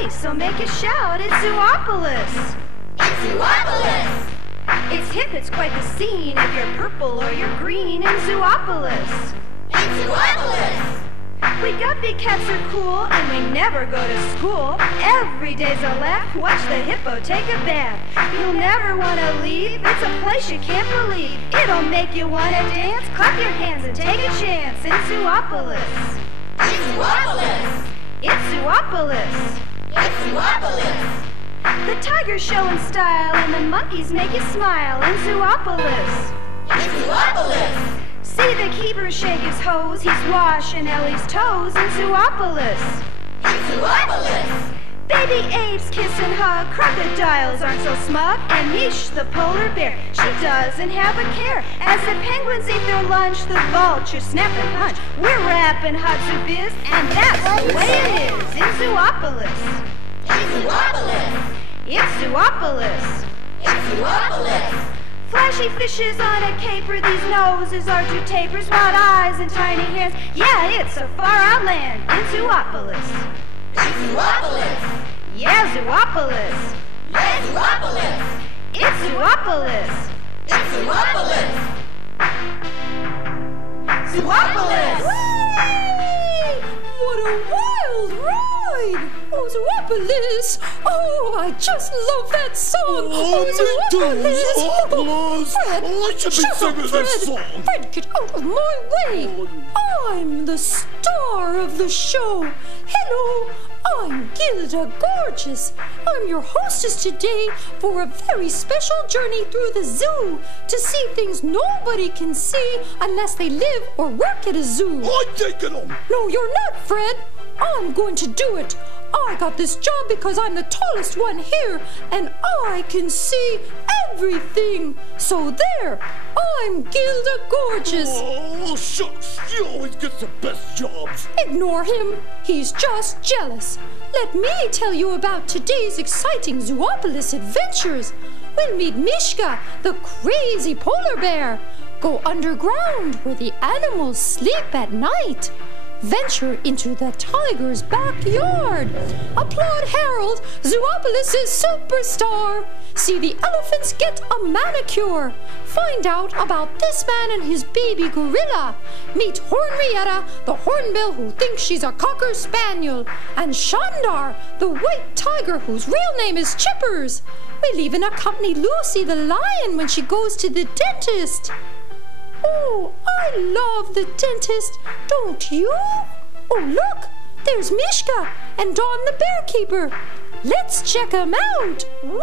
place, so make a shout. It's Zoo-opolis. It's Zoo-opolis. It's hip, it's quite the scene. If you're purple or you're green in Zoo-opolis. It's Zoo-opolis. We got big cats are cool, and we never go to school. Every day's a laugh, watch the hippo take a bath. You'll never want to leave, it's a place you can't believe. It'll make you want to dance, clap your hands and take a chance in Zoo-opolis. It's Zoo-opolis. It's Zoo-opolis. It's Zoo-opolis. The tigers show in style, and the monkeys make you smile in Zoo-opolis. It's Zoo-opolis. See the keeper shake his hose, he's washing Ellie's toes in Zoo-opolis. It's Zoo-opolis. Baby apes kiss and hug, crocodiles aren't so smug, and Mish, the polar bear, she doesn't have a care. As the penguins eat their lunch, the vultures snap and punch. We're rapping hot soup is, and that's the way it is in Zoo-opolis. It's Zoo-opolis. It's Zoo-opolis. It's Zoo-opolis. Flashy fishes on a caper, these noses are two tapers, wide eyes and tiny hands. Yeah, it's a far-out land in Zoo-opolis. It's Zoo-opolis. Yeah, Zoo-opolis. Yeah, Zoo-opolis. It's Zoo-opolis. It's Zoo-opolis. Zoo-opolis. Whee! What a wild ride! Oh, Zoo-opolis! Oh, I just love that song! Oh, Zoo-opolis! Fred, I should be singing Fred. this song! Fred, get out of my way! I'm the star of the show! Hello! I'm Gilda Gorgeous. I'm your hostess today for a very special journey through the zoo to see things nobody can see unless they live or work at a zoo. I'm taking them! No, you're not, Fred. I'm going to do it. I got this job because I'm the tallest one here, and I can see everything. So there, I'm Gilda Gorgeous. Oh, shucks, she always gets the best jobs. Ignore him. He's just jealous. Let me tell you about today's exciting Zoo-opolis adventures. We'll meet Mishka, the crazy polar bear. Go underground where the animals sleep at night. Venture into the tiger's backyard. Applaud Harold, Zoo-opolis' superstar. See the elephants get a manicure. Find out about this man and his baby gorilla. Meet Hornrietta, the hornbill who thinks she's a cocker spaniel. And Shandar, the white tiger whose real name is Chippers. We'll even accompany Lucy the lion when she goes to the dentist. Oh, I love the dentist, don't you? Oh, look, there's Mishka and Dawn the bear keeper. Let's check them out. Whee!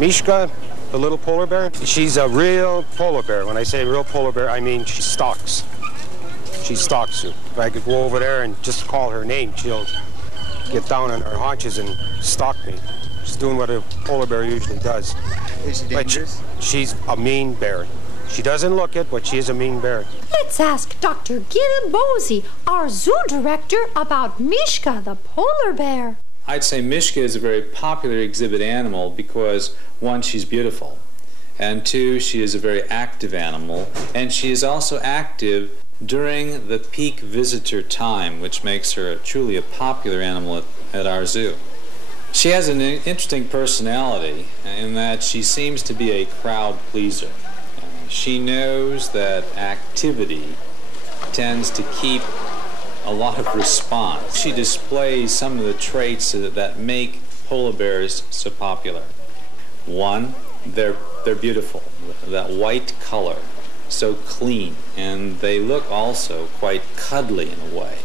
Mishka, the little polar bear, she's a real polar bear. When I say real polar bear, I mean she stalks. She stalks you. If I could go over there and just call her name, she'll get down on her haunches and stalk me. She's doing what a polar bear usually does. Is she dangerous? She's a mean bear. She doesn't look it, but she is a mean bear. Let's ask Dr. Gil Bosey, our zoo director, about Mishka, the polar bear. I'd say Mishka is a very popular exhibit animal because, one, she's beautiful, and two, she is a very active animal, and she is also active during the peak visitor time, which makes her truly a popular animal at our zoo. She has an interesting personality in that she seems to be a crowd pleaser. She knows that activity tends to keep a lot of response. She displays some of the traits that make polar bears so popular. One, they're beautiful. That white color, so clean, and they look also quite cuddly in a way.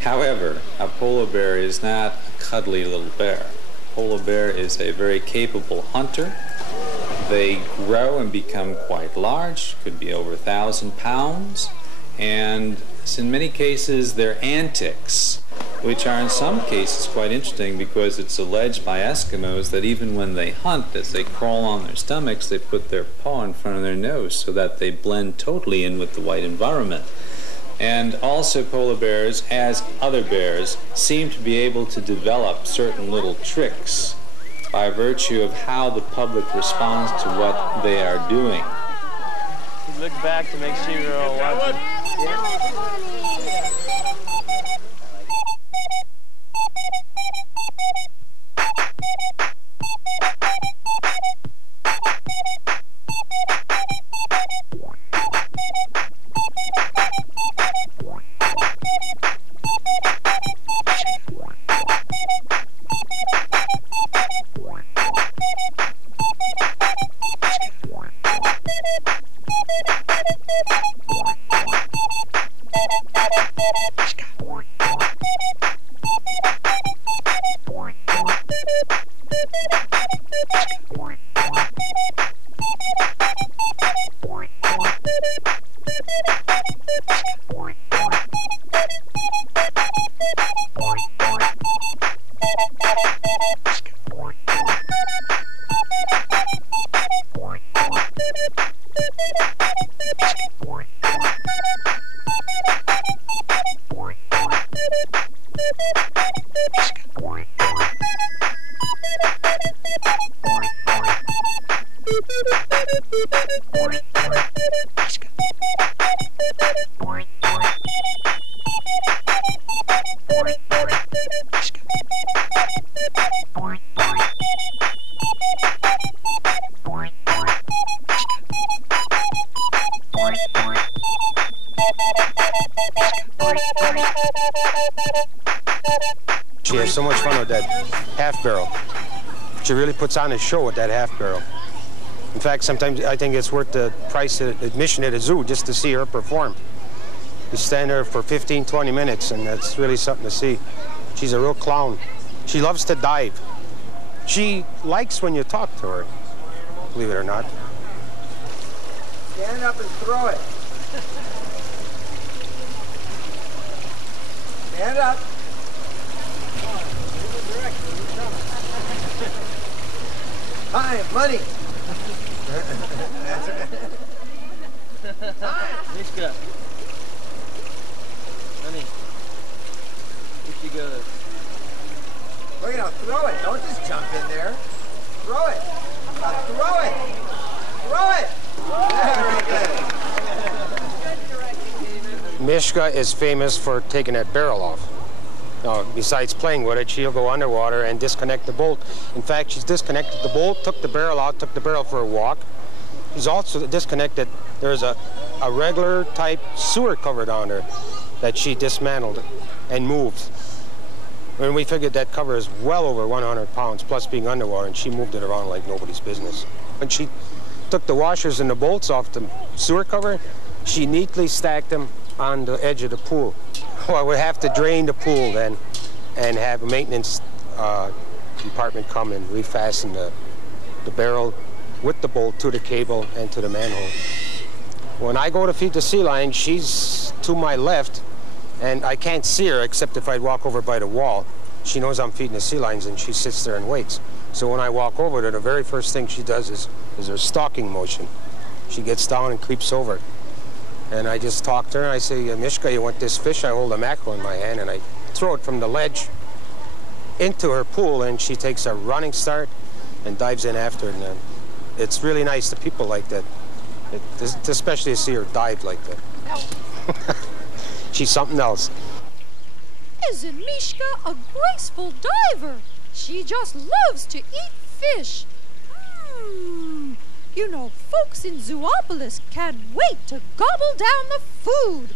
However, a polar bear is not a cuddly little bear. A polar bear is a very capable hunter. They grow and become quite large, could be over 1,000 pounds, and in many cases their antics, which are in some cases quite interesting because it's alleged by Eskimos that even when they hunt, as they crawl on their stomachs, they put their paw in front of their nose so that they blend totally in with the white environment. And also polar bears, as other bears, seem to be able to develop certain little tricks by virtue of how the public responds to what they are doing. He looked back to make sure you're all watching. She has so much fun with that half barrel. She really puts on a show with that half barrel. In fact, sometimes I think it's worth the price of admission at a zoo just to see her perform. You stand there for 15, 20 minutes, and that's really something to see. She's a real clown. She loves to dive. She likes when you talk to her, believe it or not. Stand up and throw it. Stand up. Time, money. Mishka. Honey. If you go. Look at now, throw it. Don't just jump in there. Throw it. Throw it. Throw it. Very good. Mishka is famous for taking that barrel off. Besides playing with it, she'll go underwater and disconnect the bolt. In fact, she's disconnected the bolt, took the barrel out, took the barrel for a walk. She's also disconnected. There's a regular type sewer cover down there that she dismantled and moved. And we figured that cover is well over 100 pounds, plus being underwater, and she moved it around like nobody's business. When she took the washers and the bolts off the sewer cover, she neatly stacked them on the edge of the pool. Well, I would have to drain the pool then and have a maintenance department come and refasten the barrel with the bolt to the cable and to the manhole. When I go to feed the sea lion, she's to my left, and I can't see her except if I walk over by the wall. She knows I'm feeding the sea lions, and she sits there and waits. So when I walk over there, the very first thing she does is her stalking motion. She gets down and creeps over. And I just talk to her, and I say, Mishka, you want this fish? I hold a mackerel in my hand, and I throw it from the ledge into her pool, and she takes a running start and dives in after it. And it's really nice. The people like that, especially to see her dive like that. She's something else. Isn't Mishka a graceful diver? She just loves to eat fish. You know, folks in Zoo-opolis can't wait to gobble down the food.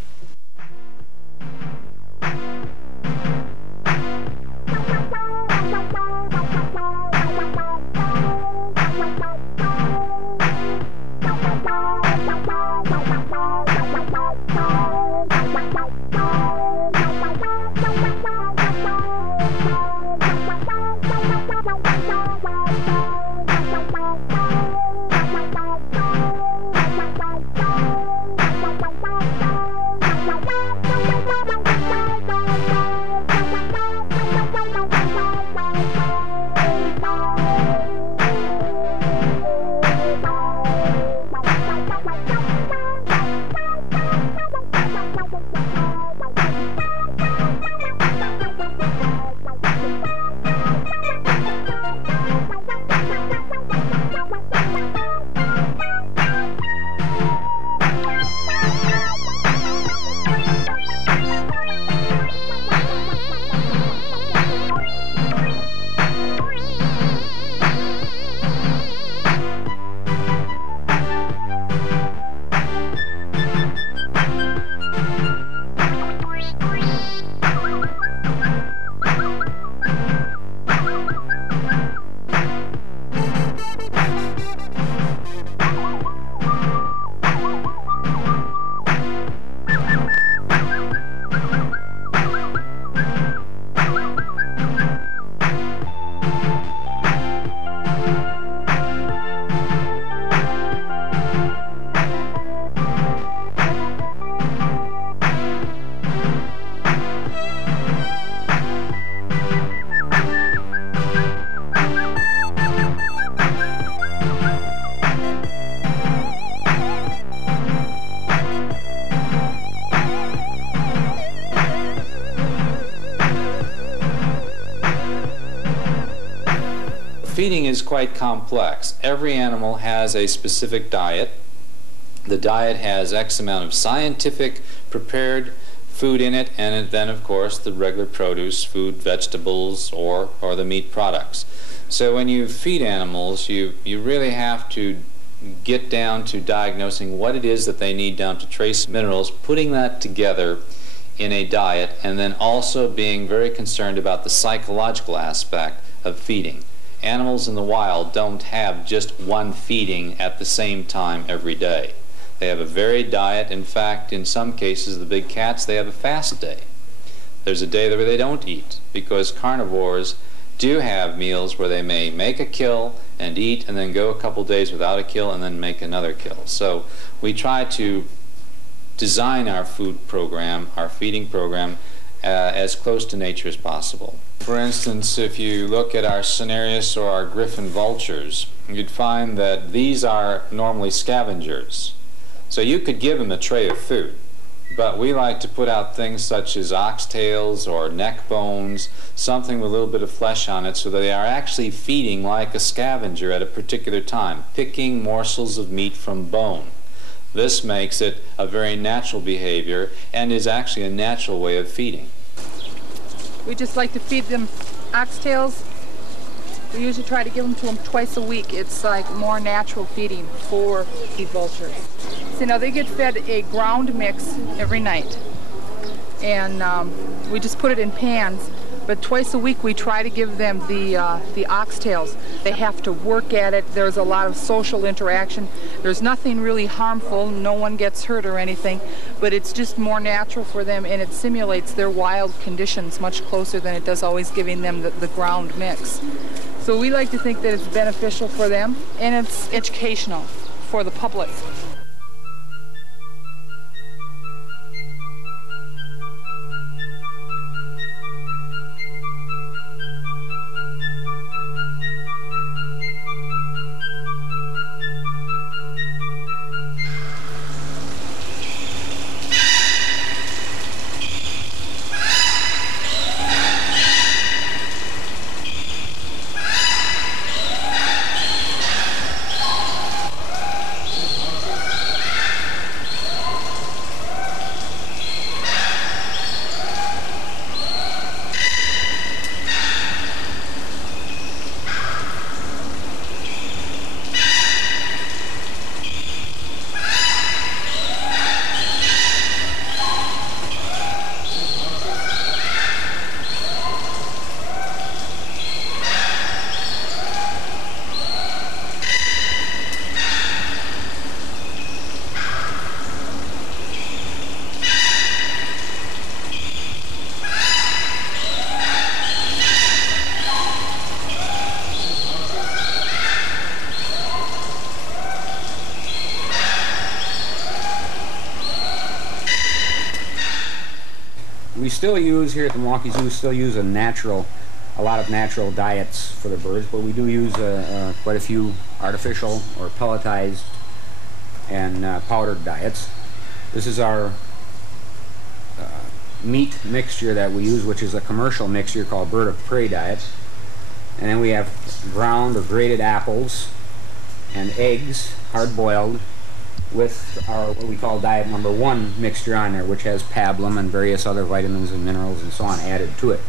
feeding is quite complex. Every animal has a specific diet. The diet has X amount of scientific prepared food in it, and then of course the regular produce, food, vegetables, or the meat products. So when you feed animals, you really have to get down to diagnosing what it is that they need down to trace minerals, putting that together in a diet, and then also being very concerned about the psychological aspect of feeding. Animals in the wild don't have just one feeding at the same time every day. They have a varied diet. In fact, in some cases, the big cats, they have a fast day. There's a day where they don't eat, because carnivores do have meals where they may make a kill and eat and then go a couple days without a kill and then make another kill. So we try to design our food program, our feeding program, as close to nature as possible. For instance, if you look at our Cinereus or our griffon vultures, you'd find that these are normally scavengers. So you could give them a tray of food, but we like to put out things such as oxtails or neck bones, something with a little bit of flesh on it, so that they are actually feeding like a scavenger at a particular time, picking morsels of meat from bone. This makes it a very natural behavior and is actually a natural way of feeding. We just like to feed them oxtails. We usually try to give them to them twice a week. It's like more natural feeding for the vultures. So now they get fed a ground mix every night, and we just put it in pans. But twice a week we try to give them the oxtails. They have to work at it. There's a lot of social interaction. There's nothing really harmful. No one gets hurt or anything, but it's just more natural for them, and it simulates their wild conditions much closer than it does always giving them the ground mix. So we like to think that it's beneficial for them, and it's educational for the public. We still use, here at the Milwaukee Zoo, a lot of natural diets for the birds, but we do use quite a few artificial or pelletized and powdered diets. This is our meat mixture that we use, which is a commercial mixture called bird of prey diet. And then we have ground or grated apples and eggs, hard-boiled, with our what we call diet number 1 mixture on there, which has pablum and various other vitamins and minerals and so on added to it.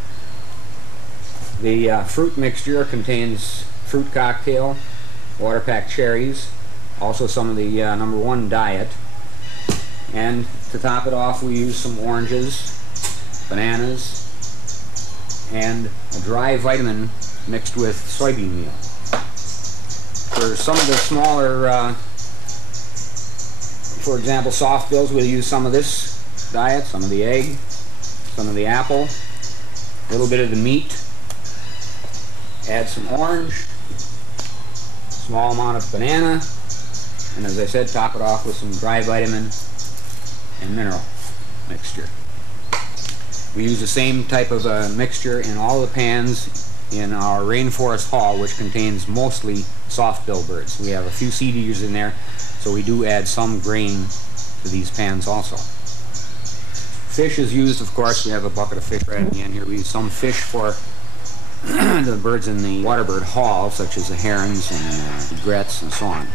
The fruit mixture contains fruit cocktail, water-packed cherries, also some of the number 1 diet, and to top it off we use some oranges, bananas, and a dry vitamin mixed with soybean meal. For some of the smaller for example, soft bills, we'll use some of this diet, some of the egg, some of the apple, a little bit of the meat, add some orange, small amount of banana, and as I said, top it off with some dry vitamin and mineral mixture. We use the same type of mixture in all the pans in our rainforest hall, which contains mostly soft-bill birds. We have a few seed eaters in there, so we do add some grain to these pans also. Fish is used, of course. We have a bucket of fish right at the end here. We use some fish for the birds in the waterbird hall, such as the herons and egrets and so on.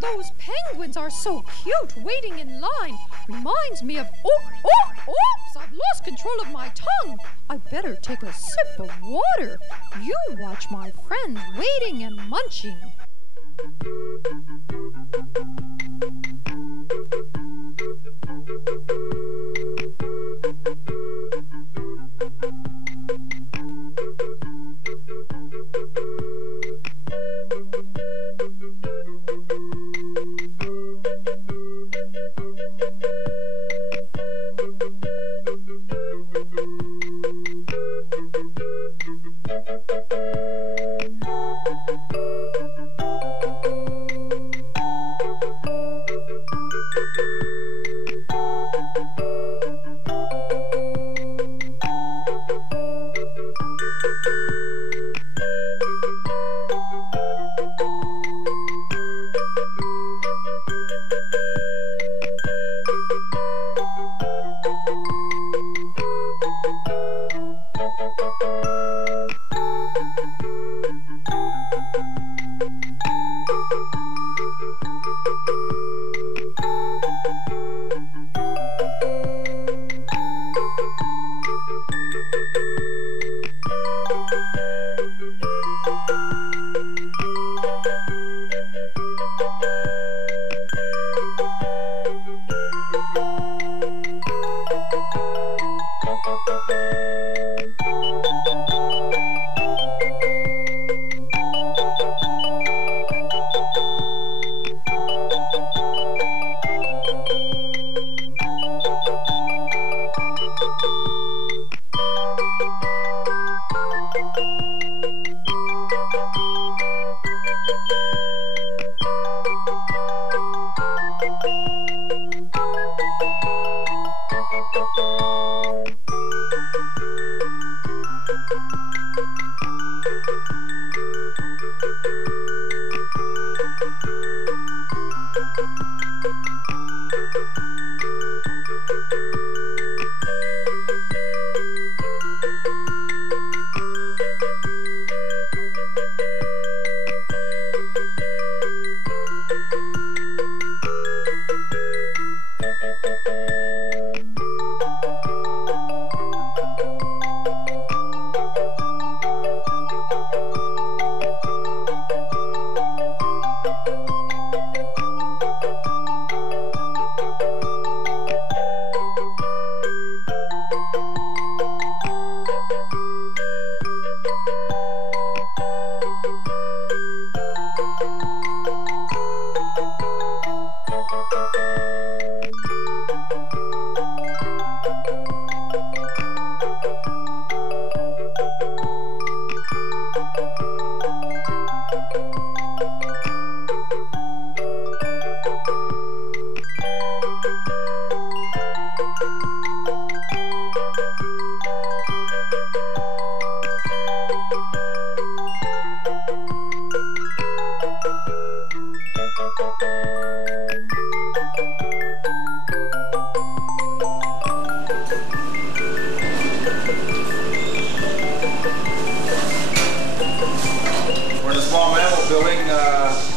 Those penguins are so cute, waiting in line. Reminds me of... Oops! I've lost control of my tongue. I better take a sip of water. You watch my friends waiting and munching.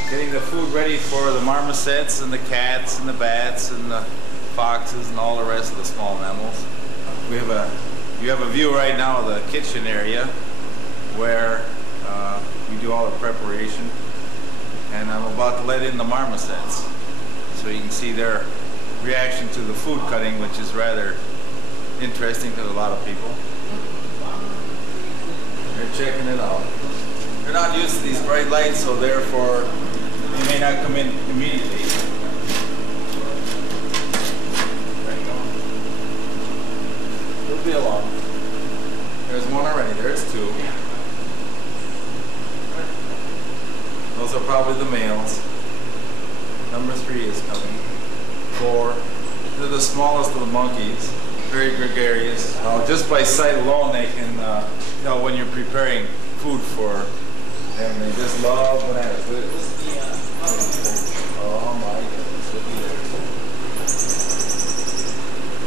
getting the food ready for the marmosets and the cats and the bats and the foxes and all the rest of the small mammals. You have a view right now of the kitchen area where we do all the preparation, and I'm about to let in the marmosets so you can see their reaction to the food cutting, which is rather interesting to a lot of people. They're checking it out. They're not used to these bright lights, so therefore they may not come in immediately. It'll be along. There's one already. There's two. Those are probably the males. Number 3 is coming. 4. They're the smallest of the monkeys. Very gregarious. Just by sight alone, they can, you know, when you're preparing food for them, they just love bananas. Oh my goodness, look at that.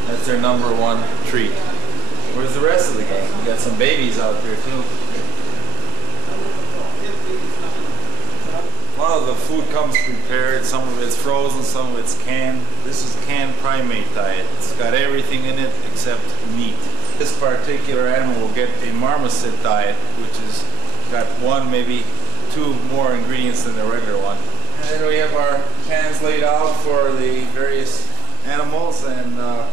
That's their number 1 treat. Where's the rest of the gang? We got some babies out there too. A lot of the food comes prepared, some of it's frozen, some of it's canned. This is canned primate diet. It's got everything in it except meat. This particular animal will get a marmoset diet, which has got 1, maybe 2 more ingredients than the regular one. And then we have our cans laid out for the various animals, and a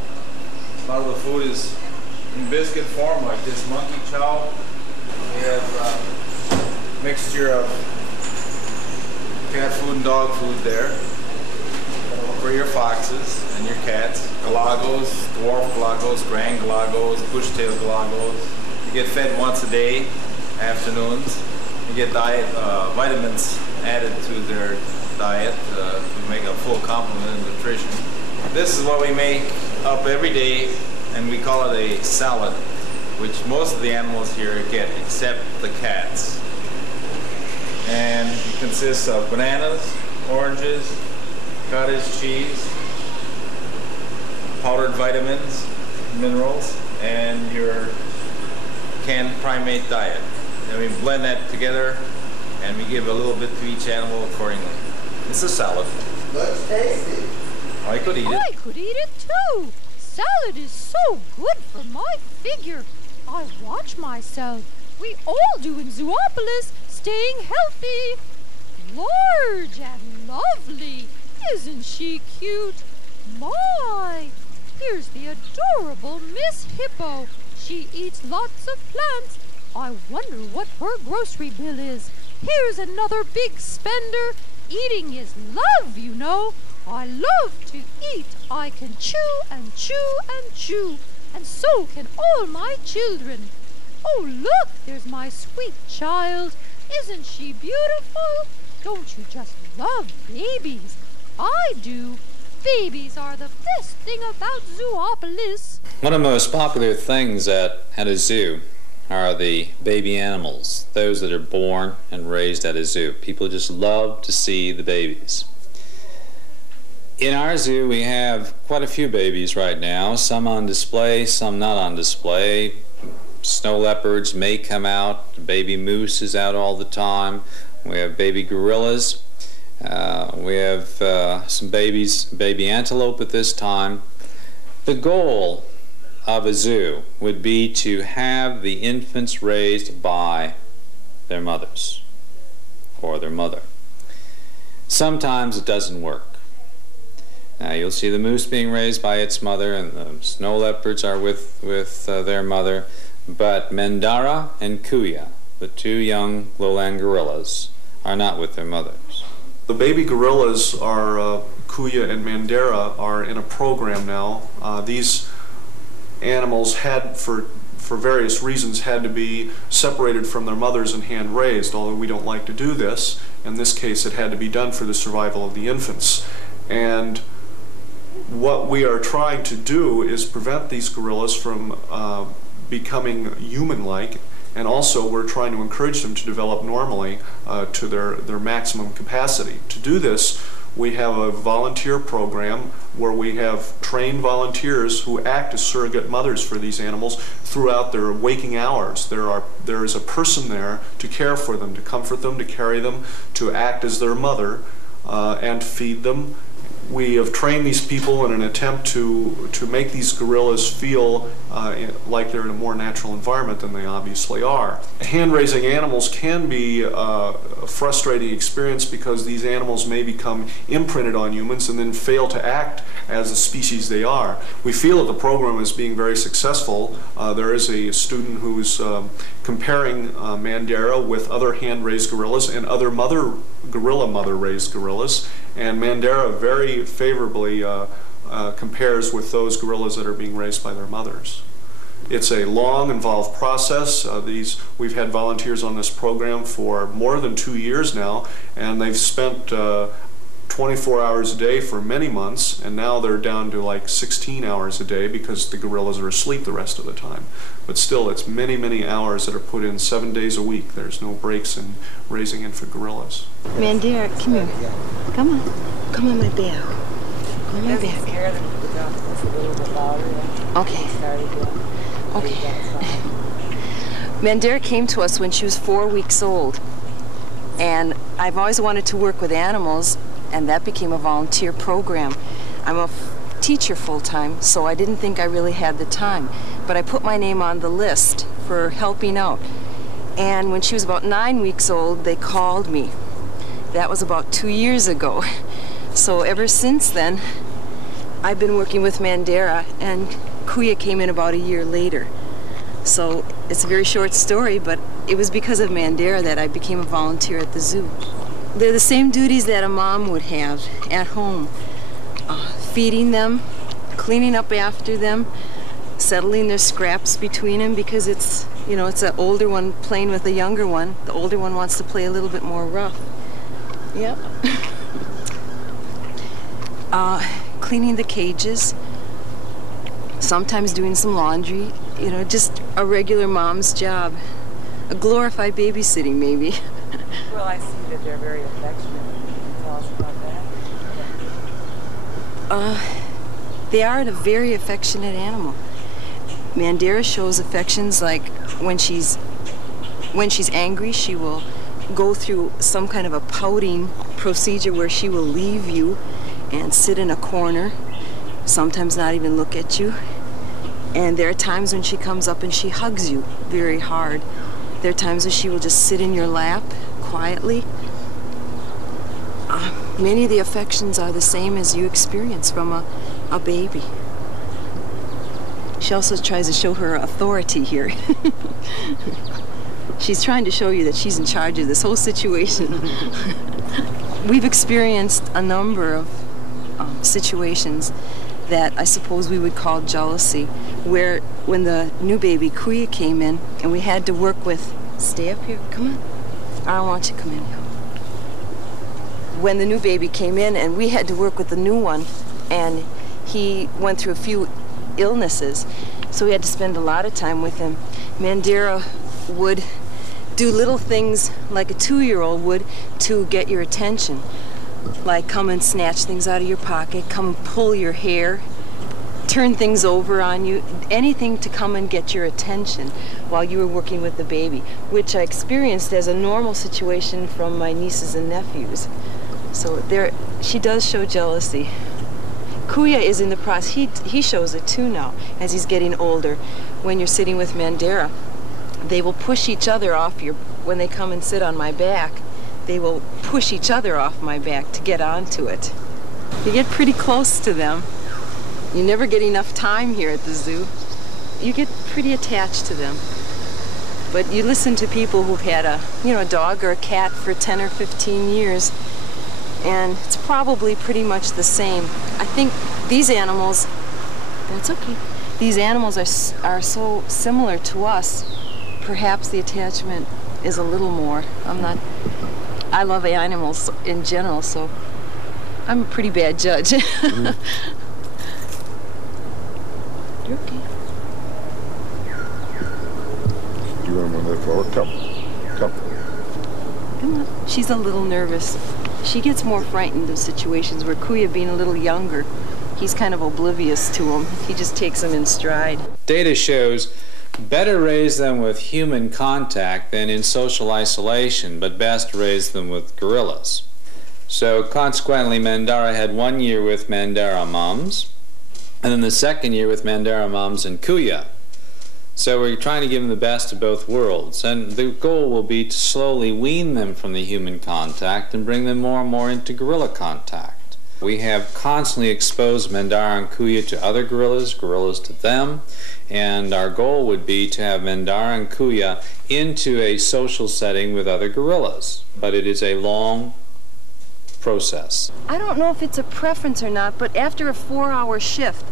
lot of the food is in biscuit form, like this monkey chow. We have a mixture of cat food and dog food there for your foxes and your cats. Galagos, dwarf galagos, grand galagos, bushtail galagos. You get fed once a day, afternoons. You get diet vitamins added to their diet to make a full complement of nutrition. This is what we make up every day, and we call it a salad, which most of the animals here get except the cats. And it consists of bananas, oranges, cottage cheese, powdered vitamins, minerals, and your canned primate diet. And we blend that together, and we give a little bit to each animal accordingly. It's a salad. Looks tasty. I could eat it. I could eat it too. Salad is so good for my figure. I watch myself. We all do in Zoo-opolis, staying healthy. Large and lovely. Isn't she cute? My! Here's the adorable Miss Hippo. She eats lots of plants. I wonder what her grocery bill is. Here's another big spender. Eating is love, you know. I love to eat. I can chew and chew and chew. And so can all my children. Oh, look, there's my sweet child. Isn't she beautiful? Don't you just love babies? I do. Babies are the best thing about Zoo-opolis. One of the most popular things at a zoo are the baby animals, those that are born and raised at a zoo. People just love to see the babies. In our zoo, we have quite a few babies right now, some on display, some not on display. Snow leopards may come out, baby moose is out all the time. We have baby gorillas. We have some baby antelope at this time. The goal of a zoo would be to have the infants raised by their mothers or their mother. Sometimes it doesn't work. Now you'll see the moose being raised by its mother, and the snow leopards are with their mother, but Mandara and Kuya, the 2 young lowland gorillas, are not with their mothers. The baby gorillas are, Kuya and Mandara, are in a program now. These animals had, for various reasons, had to be separated from their mothers and hand raised, although we don't like to do this. In this case, it had to be done for the survival of the infants. And what we are trying to do is prevent these gorillas from becoming human-like, and also we're trying to encourage them to develop normally to their maximum capacity. To do this, We have a volunteer program where we have trained volunteers who act as surrogate mothers for these animals throughout their waking hours. There is a person there to care for them, to comfort them, to carry them, to act as their mother, and feed them. We have trained these people in an attempt to make these gorillas feel like they're in a more natural environment than they obviously are. Hand-raising animals can be a frustrating experience because these animals may become imprinted on humans and then fail to act as the species they are. We feel that the program is being very successful. There is a student who's comparing Mandara with other hand-raised gorillas and other gorilla mother-raised gorillas, and Mandara very favorably compares with those gorillas that are being raised by their mothers. It's a long, involved process. We've had volunteers on this program for more than 2 years now, and they've spent 24 hours a day for many months, and now they're down to like 16 hours a day because the gorillas are asleep the rest of the time. But still, it's many, many hours that are put in 7 days a week. There's no breaks in raising infant gorillas. Mandara, come here. Come on. Come on my back. Come on my back. Okay. Okay. Mandara came to us when she was 4 weeks old. And I've always wanted to work with animals, and that became a volunteer program. I'm a teacher full-time, so I didn't think I really had the time. But I put my name on the list for helping out. And when she was about 9 weeks old, they called me. That was about 2 years ago. So ever since then, I've been working with Mandara, and Kuya came in about a year later. So it's a very short story, but it was because of Mandara that I became a volunteer at the zoo. They're the same duties that a mom would have at home. Feeding them, cleaning up after them, settling their scraps between them, because it's an older one playing with a younger one. The older one wants to play a little bit more rough. Yep. Cleaning the cages, sometimes doing some laundry, just a regular mom's job. A glorified babysitting, maybe. Well, I see that they're very affectionate. Can you tell us about that? They are a very affectionate animal. Mandara shows affections like when she's angry, she will go through some kind of a pouting procedure where she will leave you and sit in a corner, sometimes not even look at you. And there are times when she comes up and she hugs you very hard. There are times when she will just sit in your lap quietly. Many of the affections are the same as you experience from a baby. She also tries to show her authority here. She's trying to show you that she's in charge of this whole situation. We've experienced a number of situations that I suppose we would call jealousy, where when the new baby Kuya came in and we had to work with, stay up here, come on. I don't want you to come in. When the new baby came in and we had to work with the new one, and he went through a few illnesses, so we had to spend a lot of time with him. Mandara would do little things like a 2-year-old would to get your attention. Like come and snatch things out of your pocket, come and pull your hair, turn things over on you, anything to come and get your attention while you were working with the baby, which I experienced as a normal situation from my nieces and nephews. So she does show jealousy. Kuya is in the process, he shows it too now, as he's getting older. When you're sitting with Mandara, they will push each other off when they come and sit on my back, they will push each other off my back to get onto it. You get pretty close to them. You never get enough time here at the zoo. You get pretty attached to them. But you listen to people who've had a dog or a cat for 10 or 15 years, and it's probably pretty much the same. I think these animals, that's okay. These animals are so similar to us. Perhaps the attachment is a little more. I love animals in general, so I'm a pretty bad judge. Mm. You're okay. You want to move forward? Come. Come on. She's a little nervous. She gets more frightened of situations where Kuya, being a little younger, he's kind of oblivious to them. He just takes them in stride. Data shows better raise them with human contact than in social isolation, but best raise them with gorillas. So consequently, Mandara had 1 year with Mandara moms, and then the second year with Mandara moms and Kuya. So we're trying to give them the best of both worlds, and the goal will be to slowly wean them from the human contact and bring them more and more into gorilla contact. We have constantly exposed Mandara and Kuya to other gorillas, gorillas to them, and our goal would be to have Mandara and Kuya into a social setting with other gorillas. But it is a long process. I don't know if it's a preference or not, but after a 4-hour shift,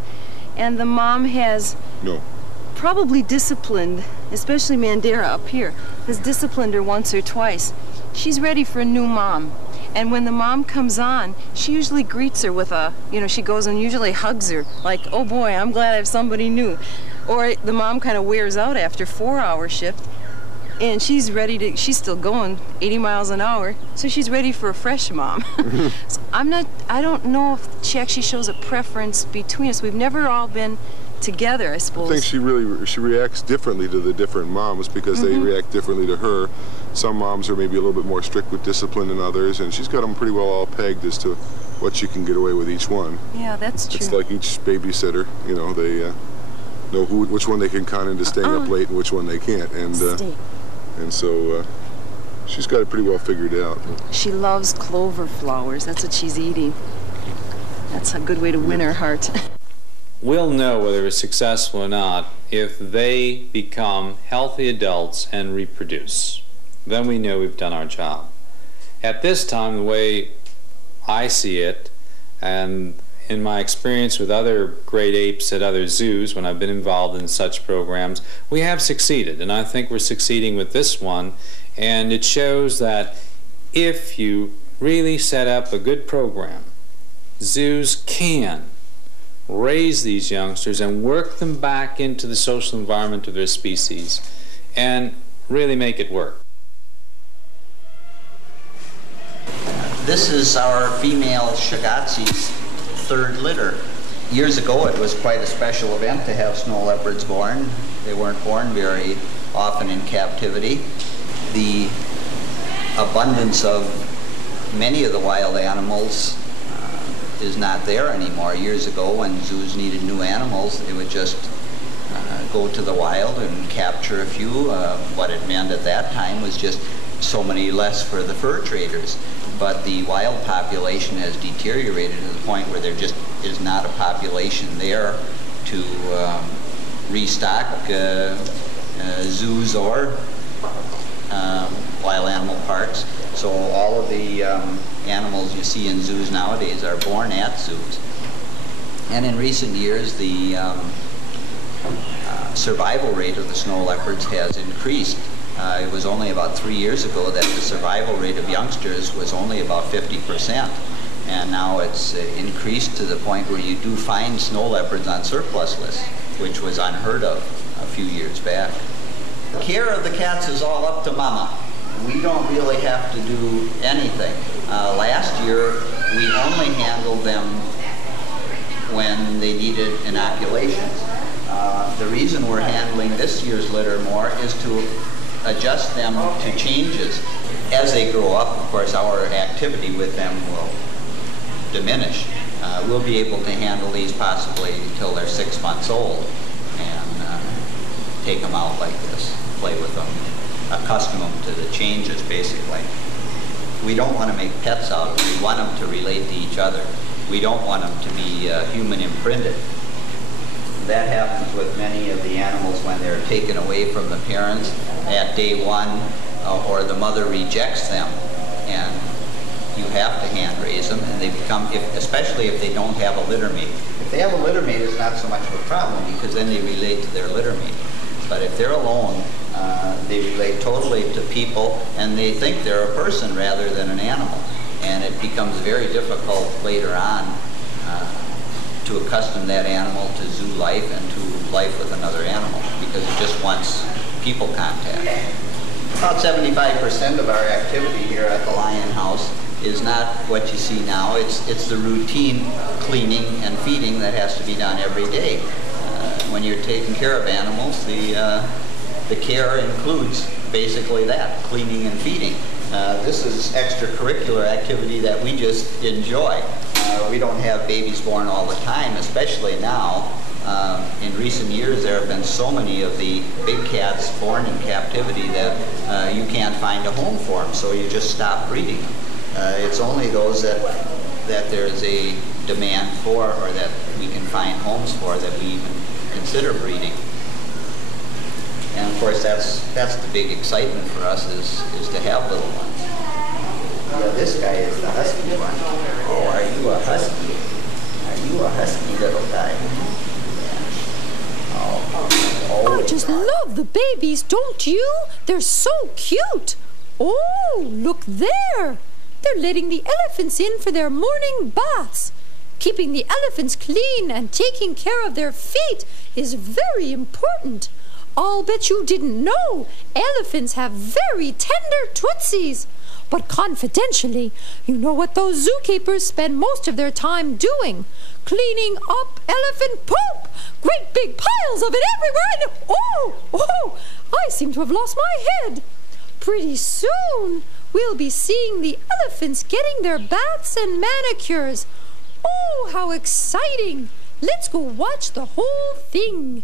and the mom has probably disciplined, especially Mandara up here, has disciplined her once or twice, she's ready for a new mom. And when the mom comes on, she usually greets her with a, she goes and usually hugs her, like, oh boy, I'm glad I have somebody new. Or the mom kind of wears out after 4-hour shift, and she's ready to, she's still going 80 miles an hour, so she's ready for a fresh mom. So I don't know if she actually shows a preference between us. We've never all been together, I suppose. I think she reacts differently to the different moms because they react differently to her. Some moms are maybe a little bit more strict with discipline than others, and she's got them pretty well all pegged as to what she can get away with each one. Yeah, that's true. It's like each babysitter, they know which one they can con into staying up late and which one they can't, and so she's got it pretty well figured out. She loves clover flowers. That's what she's eating. That's a good way to win her heart. We'll know whether it's successful or not if they become healthy adults and reproduce. Then we know we've done our job. At this time, the way I see it, and in my experience with other great apes at other zoos, when I've been involved in such programs, we have succeeded, and I think we're succeeding with this one, and it shows that if you really set up a good program, zoos can raise these youngsters and work them back into the social environment of their species and really make it work. This is our female Shagatsi's third litter. Years ago it was quite a special event to have snow leopards born. They weren't born very often in captivity. The abundance of many of the wild animals is not there anymore. Years ago, when zoos needed new animals, they would just go to the wild and capture a few. What it meant at that time was just so many less for the fur traders. But the wild population has deteriorated to the point where there just is not a population there to restock zoos or wild animal parks. So all of the animals you see in zoos nowadays are born at zoos. And in recent years, the survival rate of the snow leopards has increased. It was only about 3 years ago that the survival rate of youngsters was only about 50%. And now it's increased to the point where you do find snow leopards on surplus lists, which was unheard of a few years back. The care of the cats is all up to mama. We don't really have to do anything. Last year, we only handled them when they needed inoculations. The reason we're handling this year's litter more is to adjust them to changes. As they grow up, of course, our activity with them will diminish. We'll be able to handle these possibly until they're 6 months old and take them out like this, play with them, accustom them to the changes, basically. We don't want to make pets out of them. We want them to relate to each other. We don't want them to be human imprinted. That happens with many of the animals when they're taken away from the parents at day one, or the mother rejects them, and you have to hand raise them, and they become, especially if they don't have a litter mate. If they have a litter mate, it's not so much of a problem because then they relate to their litter mate. But if they're alone, they relate totally to people, and they think they're a person rather than an animal. And it becomes very difficult later on to accustom that animal to zoo life and to life with another animal because it just wants people contact. About 75% of our activity here at the Lion House is not what you see now. It's the routine cleaning and feeding that has to be done every day. When you're taking care of animals, the care includes basically that, cleaning and feeding. This is extracurricular activity that we just enjoy. We don't have babies born all the time, especially now. In recent years, there have been so many of the big cats born in captivity that you can't find a home for them, so you just stop breeding them. It's only those that there's a demand for, or that we can find homes for, that we even consider breeding. And of course, that's the big excitement for us is to have little ones. Yeah, this guy is the husky one. Oh, are you a husky? Are you a husky little guy? I just love the babies, don't you? They're so cute. Oh, look there. They're letting the elephants in for their morning baths. Keeping the elephants clean and taking care of their feet is very important. I'll bet you didn't know elephants have very tender tootsies. But confidentially, you know what those zookeepers spend most of their time doing? Cleaning up elephant poop! Great big piles of it everywhere, and I seem to have lost my head. Pretty soon, we'll be seeing the elephants getting their baths and manicures. Oh, how exciting! Let's go watch the whole thing.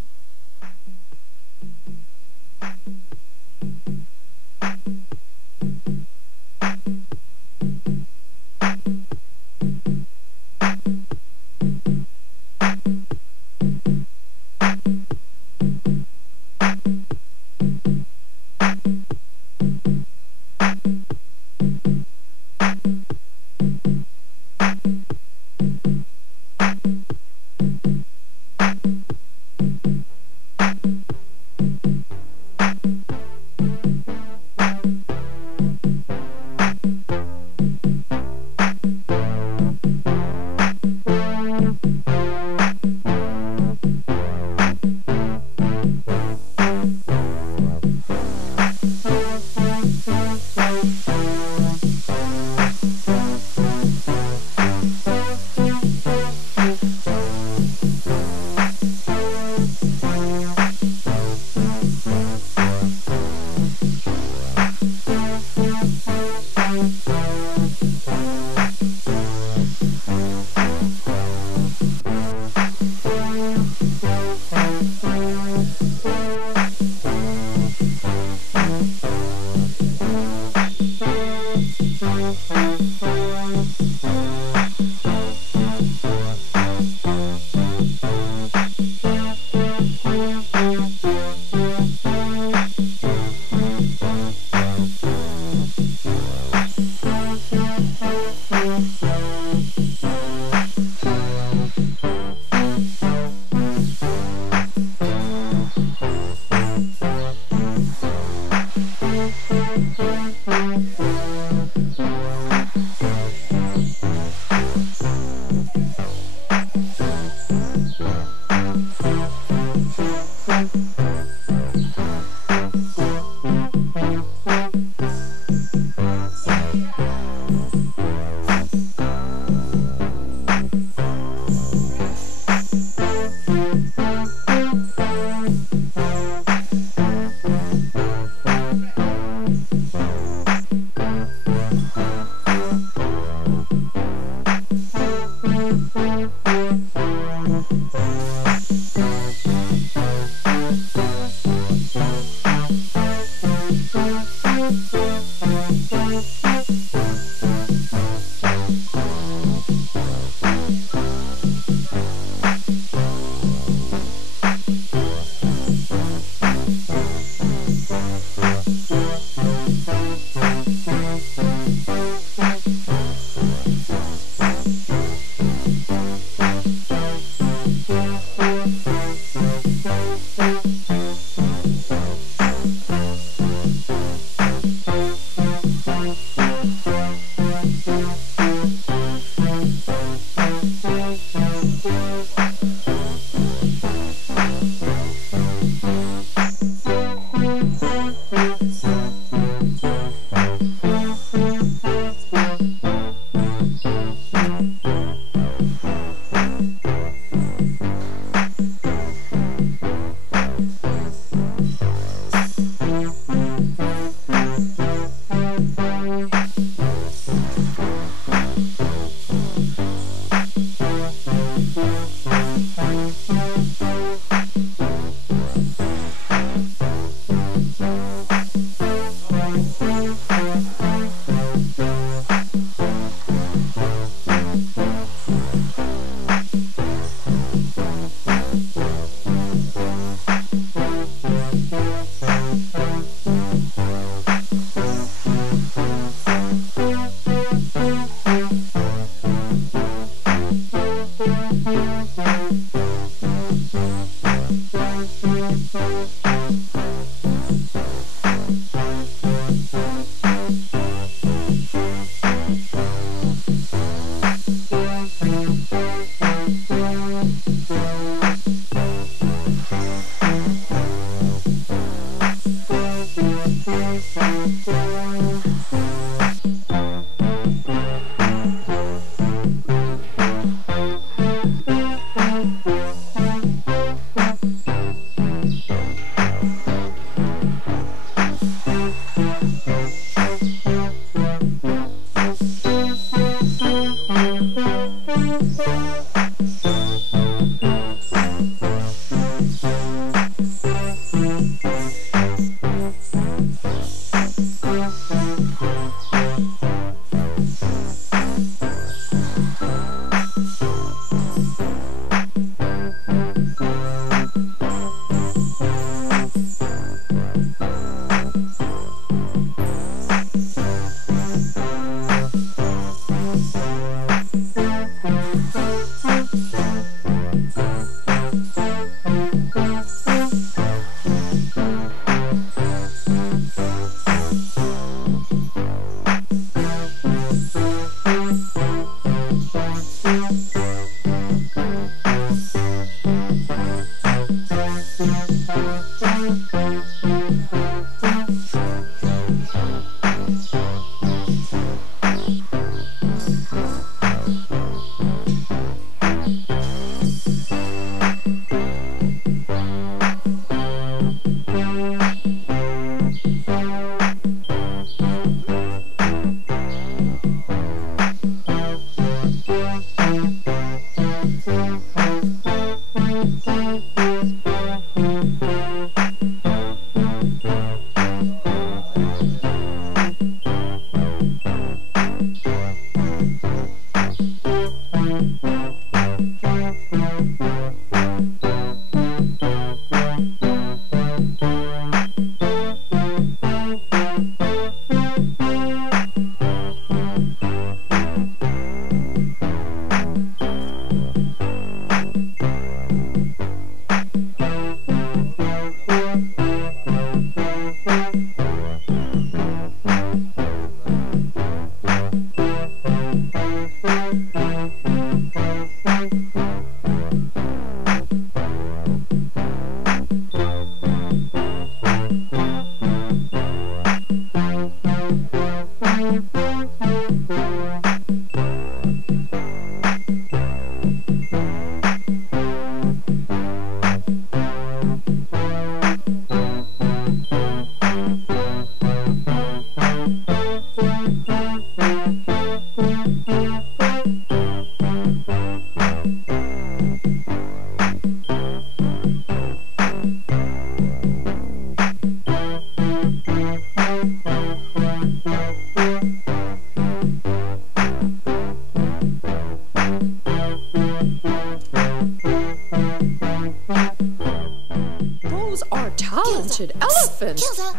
Talented elephants. Gilda!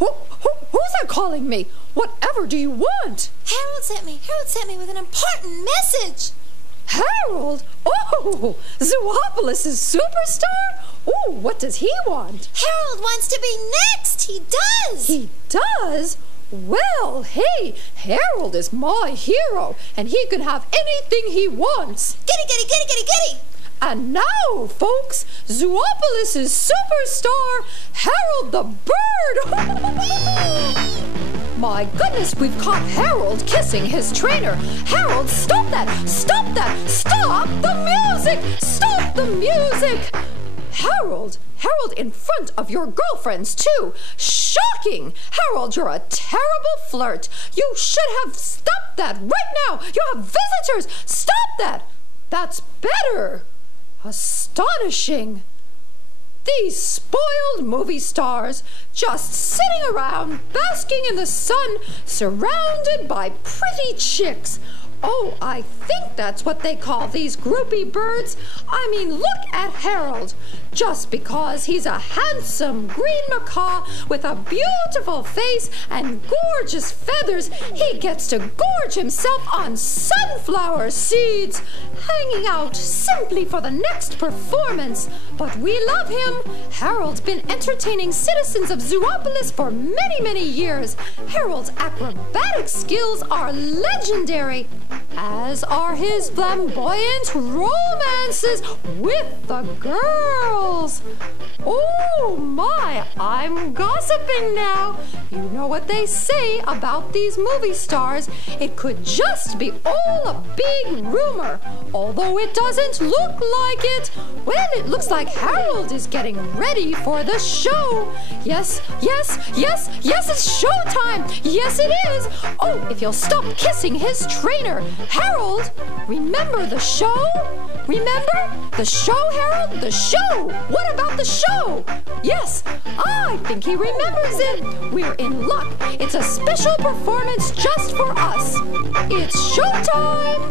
Who's that calling me? Whatever do you want? Harold sent me with an important message. Harold? Oh, Zoo-opolis' superstar? Oh, what does he want? Harold wants to be next. He does. He does? Well, hey, Harold is my hero, and he can have anything he wants. Giddy! And now, folks, Zoo-opolis' superstar, Harold the bird. My goodness, we've caught Harold kissing his trainer. Harold, stop that! Stop that! Stop the music! Stop the music! Harold in front of your girlfriends, too. Shocking! Harold, you're a terrible flirt. You should have stopped that right now. You have visitors. Stop that. That's better. Astonishing. These spoiled movie stars just sitting around, basking in the sun, surrounded by pretty chicks. Oh, I think that's what they call these groupie birds. I mean, look at Harold. Just because he's a handsome green macaw with a beautiful face and gorgeous feathers, he gets to gorge himself on sunflower seeds, hanging out simply for the next performance. But we love him. Harold's been entertaining citizens of Zoo-opolis for many, many years. Harold's acrobatic skills are legendary, as are his flamboyant romances with the girls. Oh my, I'm gossiping now. You know what they say about these movie stars. It could just be all a big rumor, although it doesn't look like it. Well, it looks like Harold is getting ready for the show. Yes, it's showtime. Yes, it is. Oh, if you'll stop kissing his trainer. Harold, remember the show? Remember? The show, Harold? The show! What about the show? Yes, I think he remembers it. We're in luck. It's a special performance just for us. It's showtime!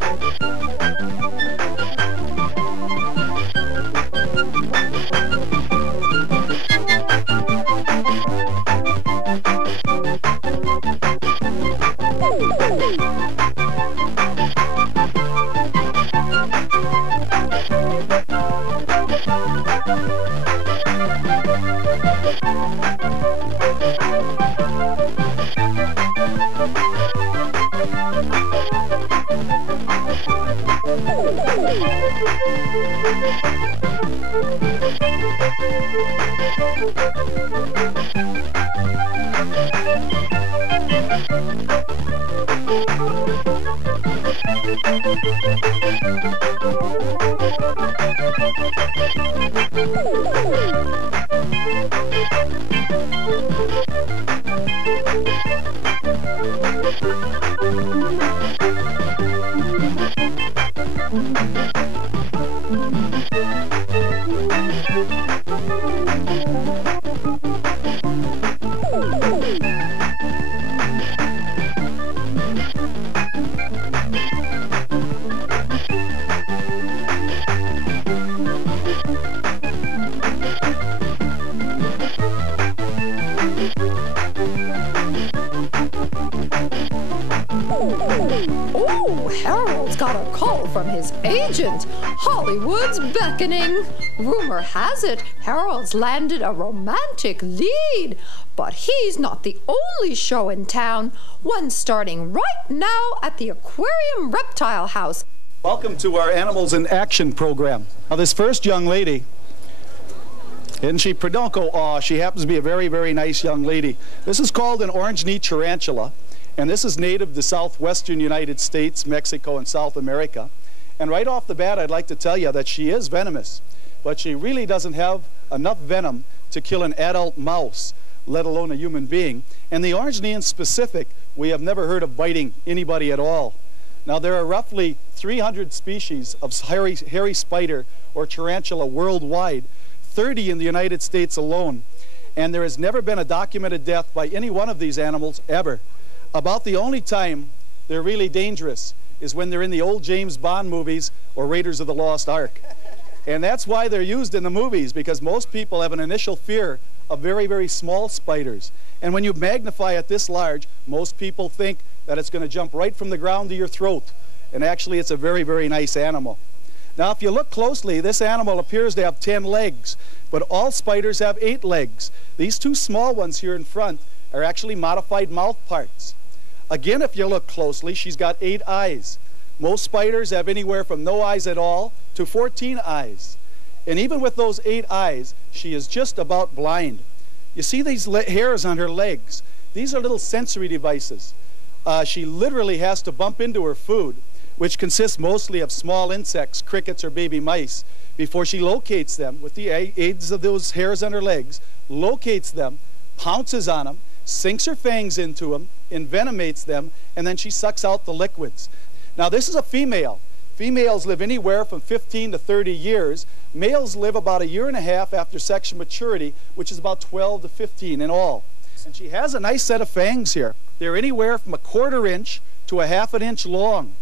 Hollywood's beckoning. Rumor has it Harold's landed a romantic lead, but he's not the only show in town. One starting right now at the Aquarium Reptile House. Welcome to our Animals in Action program. Now, this first young lady Isn't she? Don't go, aw, she happens to be a very, very nice young lady. This is called an orange-knee tarantula, and this is native to southwestern United States, Mexico, and South America. And right off the bat, I'd like to tell you that she is venomous, but she really doesn't have enough venom to kill an adult mouse, let alone a human being. And the orange-knee in specific, we have never heard of biting anybody at all. Now, there are roughly 300 species of hairy spider or tarantula worldwide, 30 in the United States alone, and there has never been a documented death by any one of these animals ever. About the only time they're really dangerous is when they're in the old James Bond movies or Raiders of the Lost Ark. And that's why they're used in the movies, because most people have an initial fear of very, very small spiders. And when you magnify it this large, most people think that it's going to jump right from the ground to your throat. And actually, it's a very, very nice animal. Now, if you look closely, this animal appears to have 10 legs, but all spiders have 8 legs. These two small ones here in front are actually modified mouth parts. Again, if you look closely, she's got 8 eyes. Most spiders have anywhere from no eyes at all to 14 eyes. And even with those 8 eyes, she is just about blind. You see these hairs on her legs? These are little sensory devices. She literally has to bump into her food, which consists mostly of small insects, crickets or baby mice, before she locates them with the aids of those hairs on her legs, locates them, pounces on them, sinks her fangs into them, envenomates them, and then she sucks out the liquids. Now, this is a female. Females live anywhere from 15 to 30 years. Males live about 1.5 years after sexual maturity, which is about 12 to 15 in all. And she has a nice set of fangs here. They're anywhere from 1/4 inch to 1/2 inch long.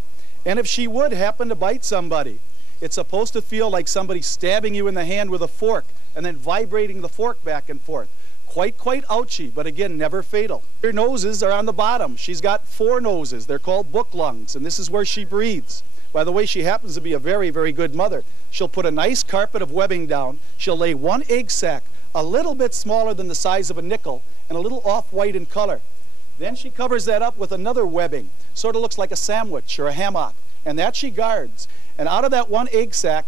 And if she would happen to bite somebody, it's supposed to feel like somebody stabbing you in the hand with a fork and then vibrating the fork back and forth. Quite ouchy, but again, never fatal. Her noses are on the bottom. She's got 4 noses. They're called book lungs, and this is where she breathes. By the way, she happens to be a very, very good mother. She'll put a nice carpet of webbing down. She'll lay 1 egg sac, a little bit smaller than the size of a nickel, and a little off-white in color. Then she covers that up with another webbing. Sort of looks like a sandwich or a hammock. And that she guards. And out of that 1 egg sac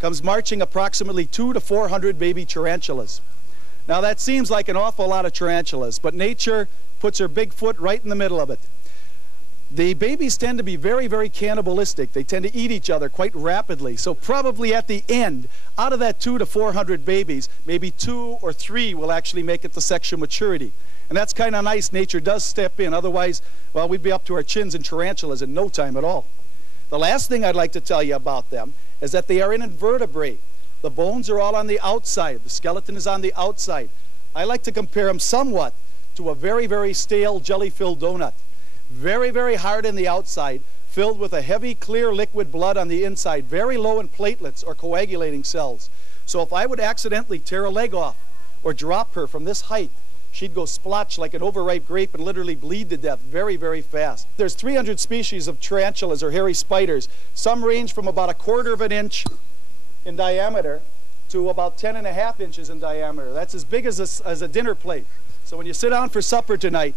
comes marching approximately 200 to 400 baby tarantulas. Now that seems like an awful lot of tarantulas, but nature puts her big foot right in the middle of it. The babies tend to be very, very cannibalistic. They tend to eat each other quite rapidly. So probably at the end, out of that 200 to 400 babies, maybe 2 or 3 will actually make it to sexual maturity. And that's kind of nice. Nature does step in. Otherwise, well, we'd be up to our chins in tarantulas in no time at all. The last thing I'd like to tell you about them is that they are an invertebrate. The bones are all on the outside. The skeleton is on the outside. I like to compare them somewhat to a very, very stale jelly-filled donut. Very, very hard on the outside, filled with a heavy, clear liquid blood on the inside, very low in platelets or coagulating cells. So if I would accidentally tear a leg off or drop her from this height, she'd go splotch like an overripe grape and literally bleed to death very, very fast. There's 300 species of tarantulas or hairy spiders. Some range from about 1/4 inch in diameter to about 10.5 inches in diameter. That's as big as a dinner plate. So when you sit down for supper tonight,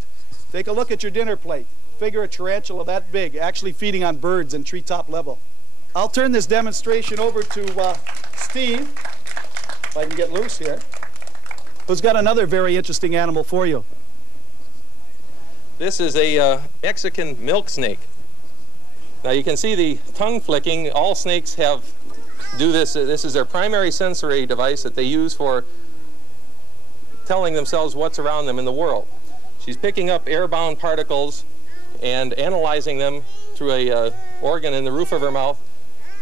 take a look at your dinner plate. Figure a tarantula that big, actually feeding on birds in treetop level. I'll turn this demonstration over to Steve, if I can get loose here, who's got another very interesting animal for you. This is a Mexican milk snake. Now you can see the tongue flicking. All snakes do this. This is their primary sensory device that they use for telling themselves what's around them in the world. She's picking up airbound particles and analyzing them through a organ in the roof of her mouth,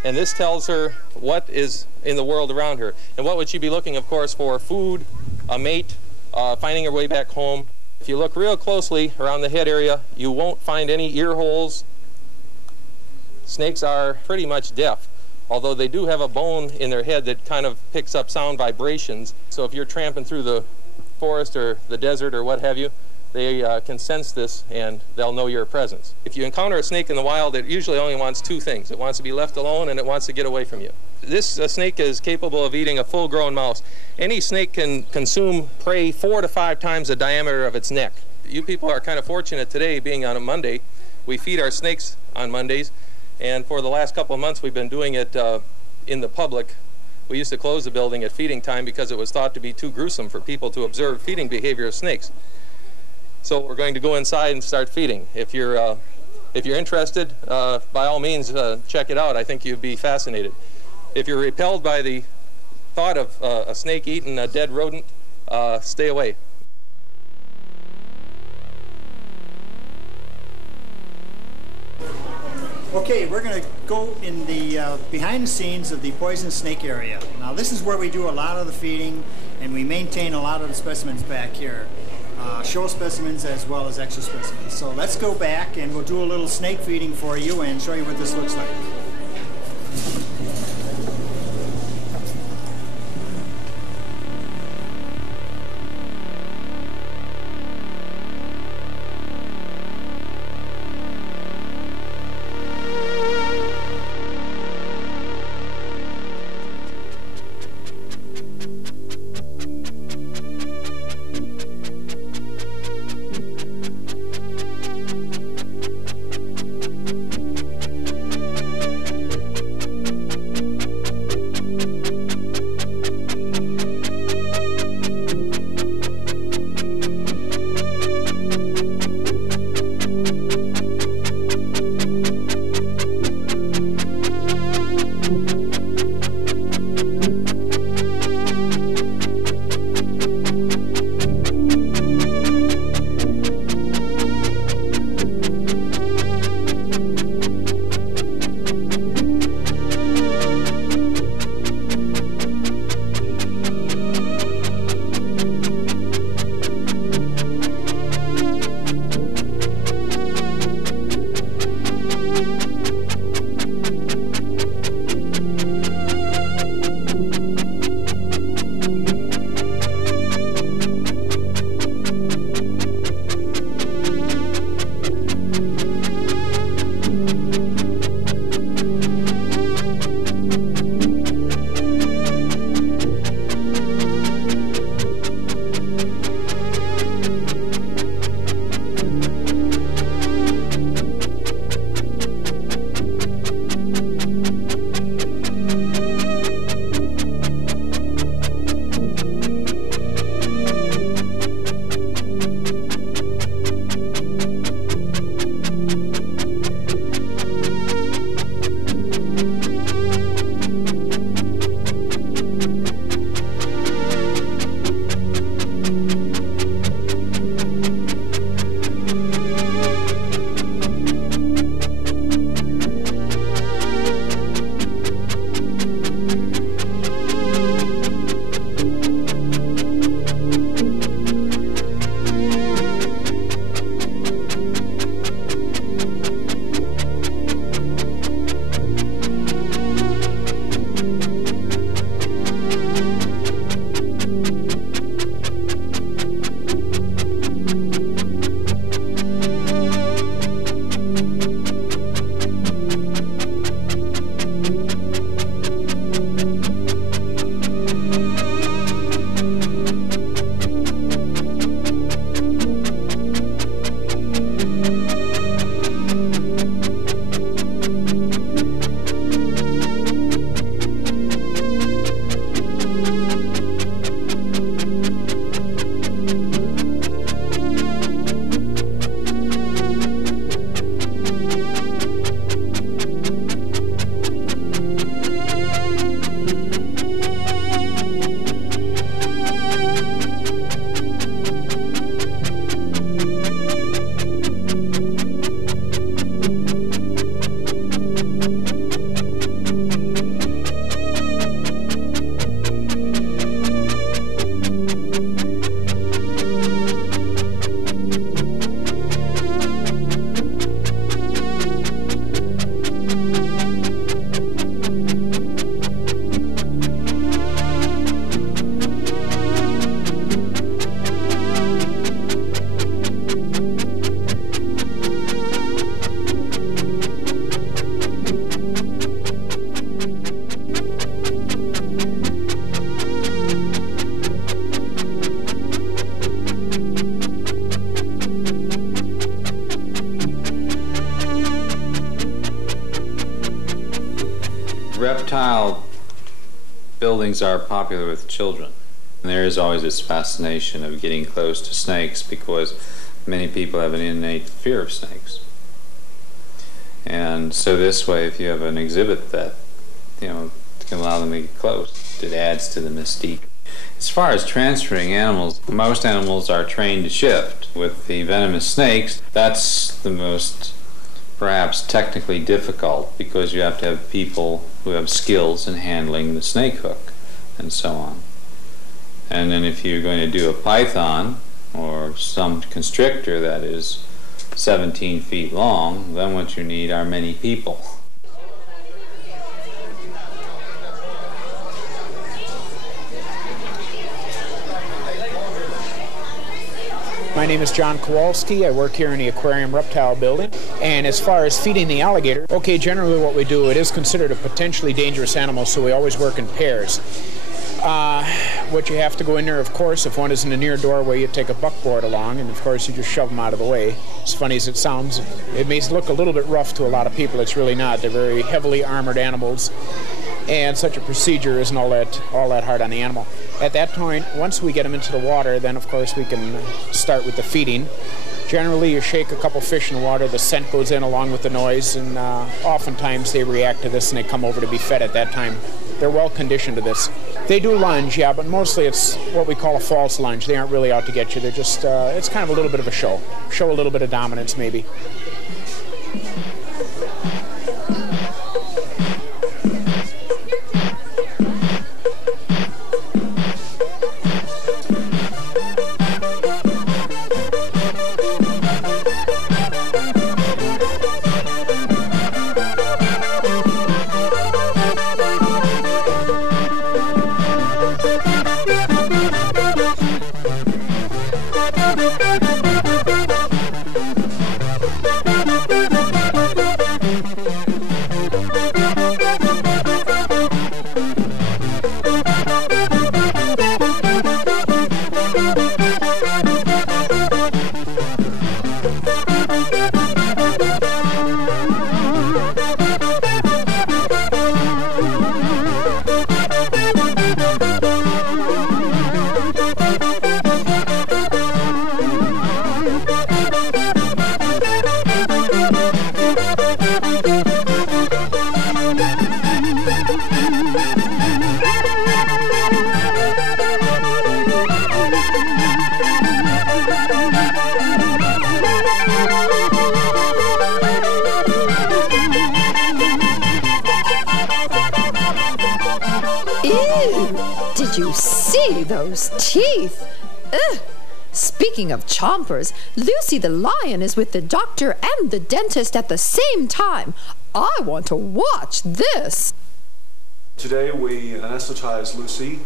and this tells her what is in the world around her. And what would she be looking, of course, for? Food, a mate, finding her way back home. If you look real closely around the head area, you won't find any ear holes. Snakes are pretty much deaf, although they do have a bone in their head that kind of picks up sound vibrations. So if you're tramping through the forest or the desert or what have you, they can sense this and they'll know your presence. If you encounter a snake in the wild, it usually only wants 2 things. It wants to be left alone and it wants to get away from you. This snake is capable of eating a full-grown mouse. Any snake can consume prey 4 to 5 times the diameter of its neck. You people are kind of fortunate today, being on a Monday. We feed our snakes on Mondays, and for the last couple of months we've been doing it in the public we used to close the building at feeding time because it was thought to be too gruesome for people to observe feeding behavior of snakes. So we're going to go inside and start feeding. If you're interested, by all means, check it out. I think you'd be fascinated. If you're repelled by the thought of a snake eating a dead rodent, stay away. Okay, we're going to go in the behind the scenes of the poison snake area. Now this is where we do a lot of the feeding and we maintain a lot of the specimens back here. Show specimens as well as extra specimens. So let's go back and we'll do a little snake feeding for you and show you what this looks like. reptile buildings are popular with children. And there is always this fascination of getting close to snakes because many people have an innate fear of snakes. And so this way, if you have an exhibit that, you know, can allow them to get close, it adds to the mystique. As far as transferring animals, most animals are trained to shift. With the venomous snakes, that's the most perhaps technically difficult because you have to have people who have skills in handling the snake hook and so on. And then if you're going to do a python or some constrictor that is 17 feet long, then what you need are many people. My name is John Kowalski. I work here in the aquarium reptile building. And as far as feeding the alligator, okay, generally what we do, it is considered a potentially dangerous animal, so we always work in pairs. What you have to go in there, of course, if one is in the near doorway, you take a buckboard along, and of course you just shove them out of the way. As funny as it sounds, it may look a little bit rough to a lot of people. It's really not. They're very heavily armored animals, and such a procedure isn't all that hard on the animal. At that point, once we get them into the water, then of course we can start with the feeding. Generally, you shake a couple fish in the water, the scent goes in along with the noise, and oftentimes they react to this and they come over to be fed at that time. They're well conditioned to this. They do lunge, yeah, but mostly it's what we call a false lunge. They aren't really out to get you. They're just, it's kind of a little bit of a show. Show a little bit of dominance, maybe. You see those teeth? Ugh. Speaking of chompers, Lucy the lion is with the doctor and the dentist at the same time. I want to watch this. Today we anesthetize Lucy,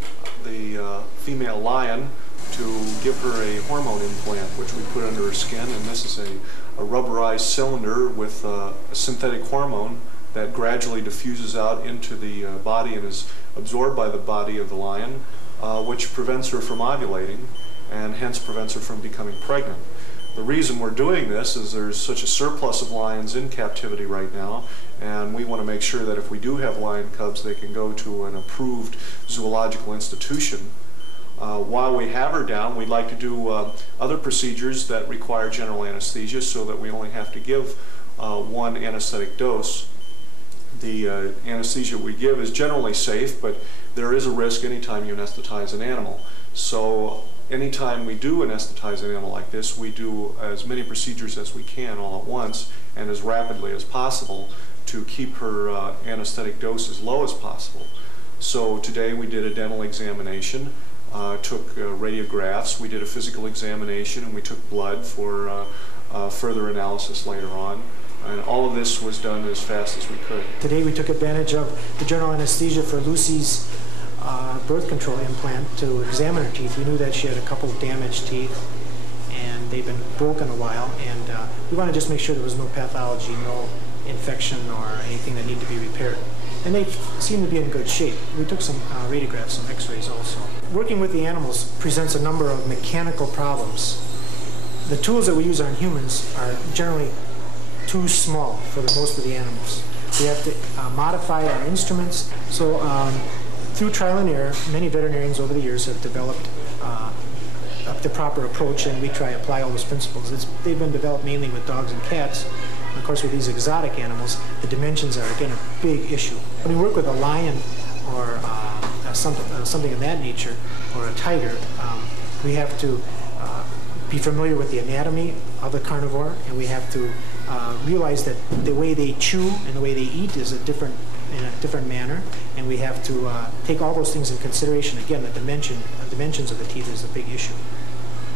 the female lion, to give her a hormone implant which we put under her skin, and this is a rubberized cylinder with a synthetic hormone that gradually diffuses out into the body and is absorbed by the body of the lion, which prevents her from ovulating and hence prevents her from becoming pregnant. The reason we're doing this is there's such a surplus of lions in captivity right now, and we want to make sure that if we do have lion cubs, they can go to an approved zoological institution. While we have her down, we'd like to do other procedures that require general anesthesia so that we only have to give one anesthetic dose. The anesthesia we give is generally safe, but there is a risk anytime you anesthetize an animal. So anytime we do anesthetize an animal like this, we do as many procedures as we can all at once and as rapidly as possible to keep her anesthetic dose as low as possible. So today we did a dental examination, took radiographs, we did a physical examination, and we took blood for further analysis later on. And all of this was done as fast as we could. Today we took advantage of the general anesthesia for Lucy's birth control implant to examine her teeth. We knew that she had a couple of damaged teeth and they've been broken a while, and we want to just make sure there was no pathology, no infection or anything that needed to be repaired. And they seem to be in good shape. We took some radiographs, some x-rays also. Working with the animals presents a number of mechanical problems. The tools that we use on humans are generally too small for most of the animals. We have to modify our instruments. So through trial and error, many veterinarians over the years have developed the proper approach, and we try to apply all those principles. They've been developed mainly with dogs and cats. And of course, with these exotic animals, the dimensions are, again, a big issue. When we work with a lion or something of that nature, or a tiger, we have to be familiar with the anatomy of the carnivore, and we have to realize that the way they chew and the way they eat is in a different manner, and we have to take all those things in consideration. Again, the dimensions of the teeth is a big issue.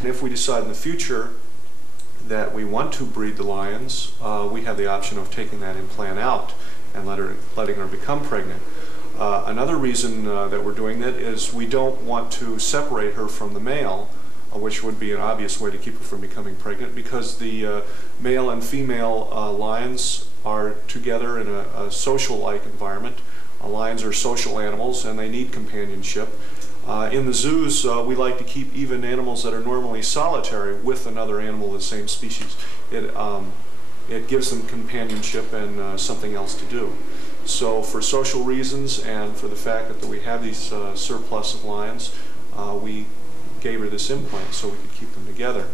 And if we decide in the future that we want to breed the lions, we have the option of taking that implant out and letting her become pregnant. Another reason that we're doing that is we don't want to separate her from the male, which would be an obvious way to keep her from becoming pregnant, because the male and female lions are together in a social-like environment. Lions are social animals and they need companionship. In the zoos, we like to keep even animals that are normally solitary with another animal of the same species. It gives them companionship and something else to do. So for social reasons and for the fact that we have these surplus of lions, we gave her this implant so we could keep them together.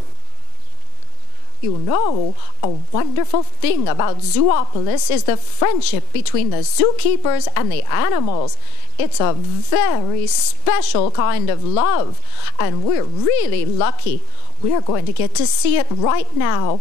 You know, a wonderful thing about Zoo-opolis is the friendship between the zookeepers and the animals. It's a very special kind of love, and we're really lucky. We're going to get to see it right now.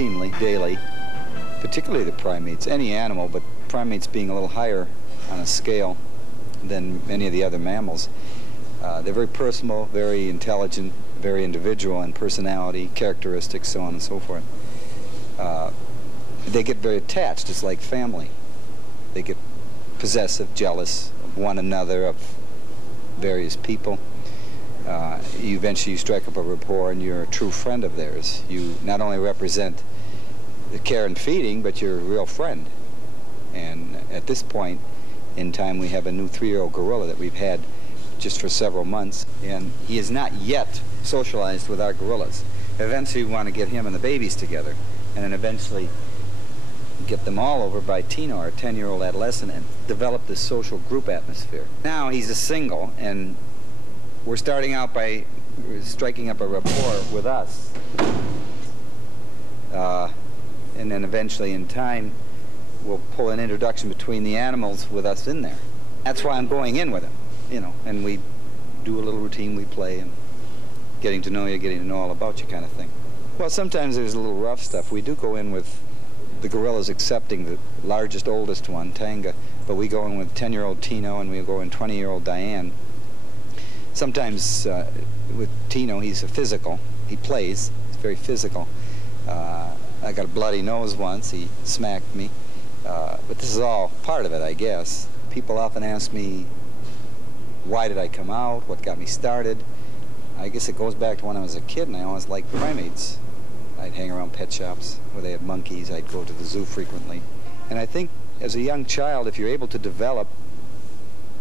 routinely, daily, particularly the primates, any animal, but primates being a little higher on a scale than many of the other mammals. They're very personal, very intelligent, very individual in personality, characteristics, so on and so forth. They get very attached. It's like family. They get possessive, jealous of one another, of various people. You eventually strike up a rapport and you're a true friend of theirs. You not only represent the care and feeding, but you're a real friend. And at this point, In time, we have a new 3-year-old gorilla that we've had just for several months, and he is not yet socialized with our gorillas. Eventually, we want to get him and the babies together, and then eventually get them all over by Tino, our 10-year-old adolescent, and develop this social group atmosphere. Now he's a single, and we're starting out by striking up a rapport with us. And then eventually in time, we'll pull an introduction between the animals with us in there. That's why I'm going in with him, you know, and we do a little routine, we play, and getting to know you, getting to know all about you kind of thing. Well, sometimes there's a little rough stuff. We do go in with the gorillas accepting the largest, oldest one, Tanga, but we go in with 10-year-old Tino, and we go in 20-year-old Diane. Sometimes with Tino, he's a physical. He plays. He's very physical. I got a bloody nose once. He smacked me. But this is all part of it, I guess. People often ask me, why did I come out? What got me started? I guess it goes back to when I was a kid, and I always liked primates. I'd hang around pet shops where they had monkeys. I'd go to the zoo frequently. And I think as a young child, if you're able to develop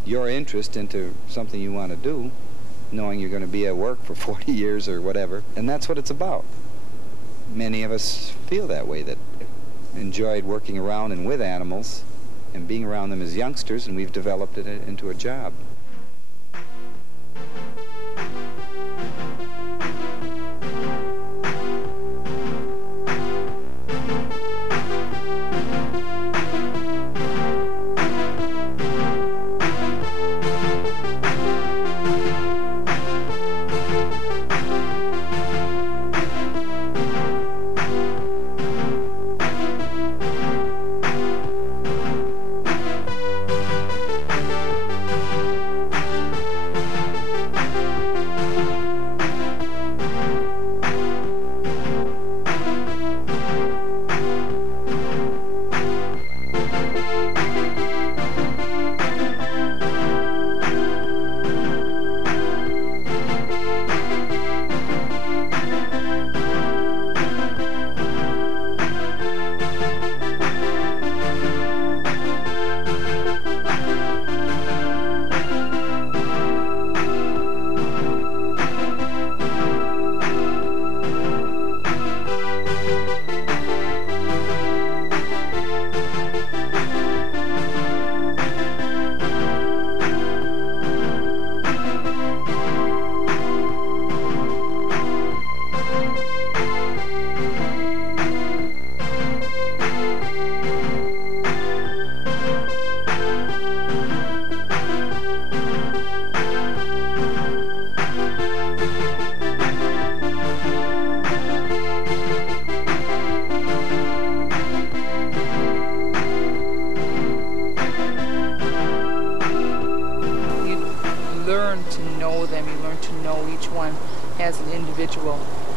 your interest into something you want to do, knowing you're going to be at work for 40 years or whatever, and that's what it's about. Many of us feel that way, that enjoyed working around and with animals and being around them as youngsters, and we've developed it into a job.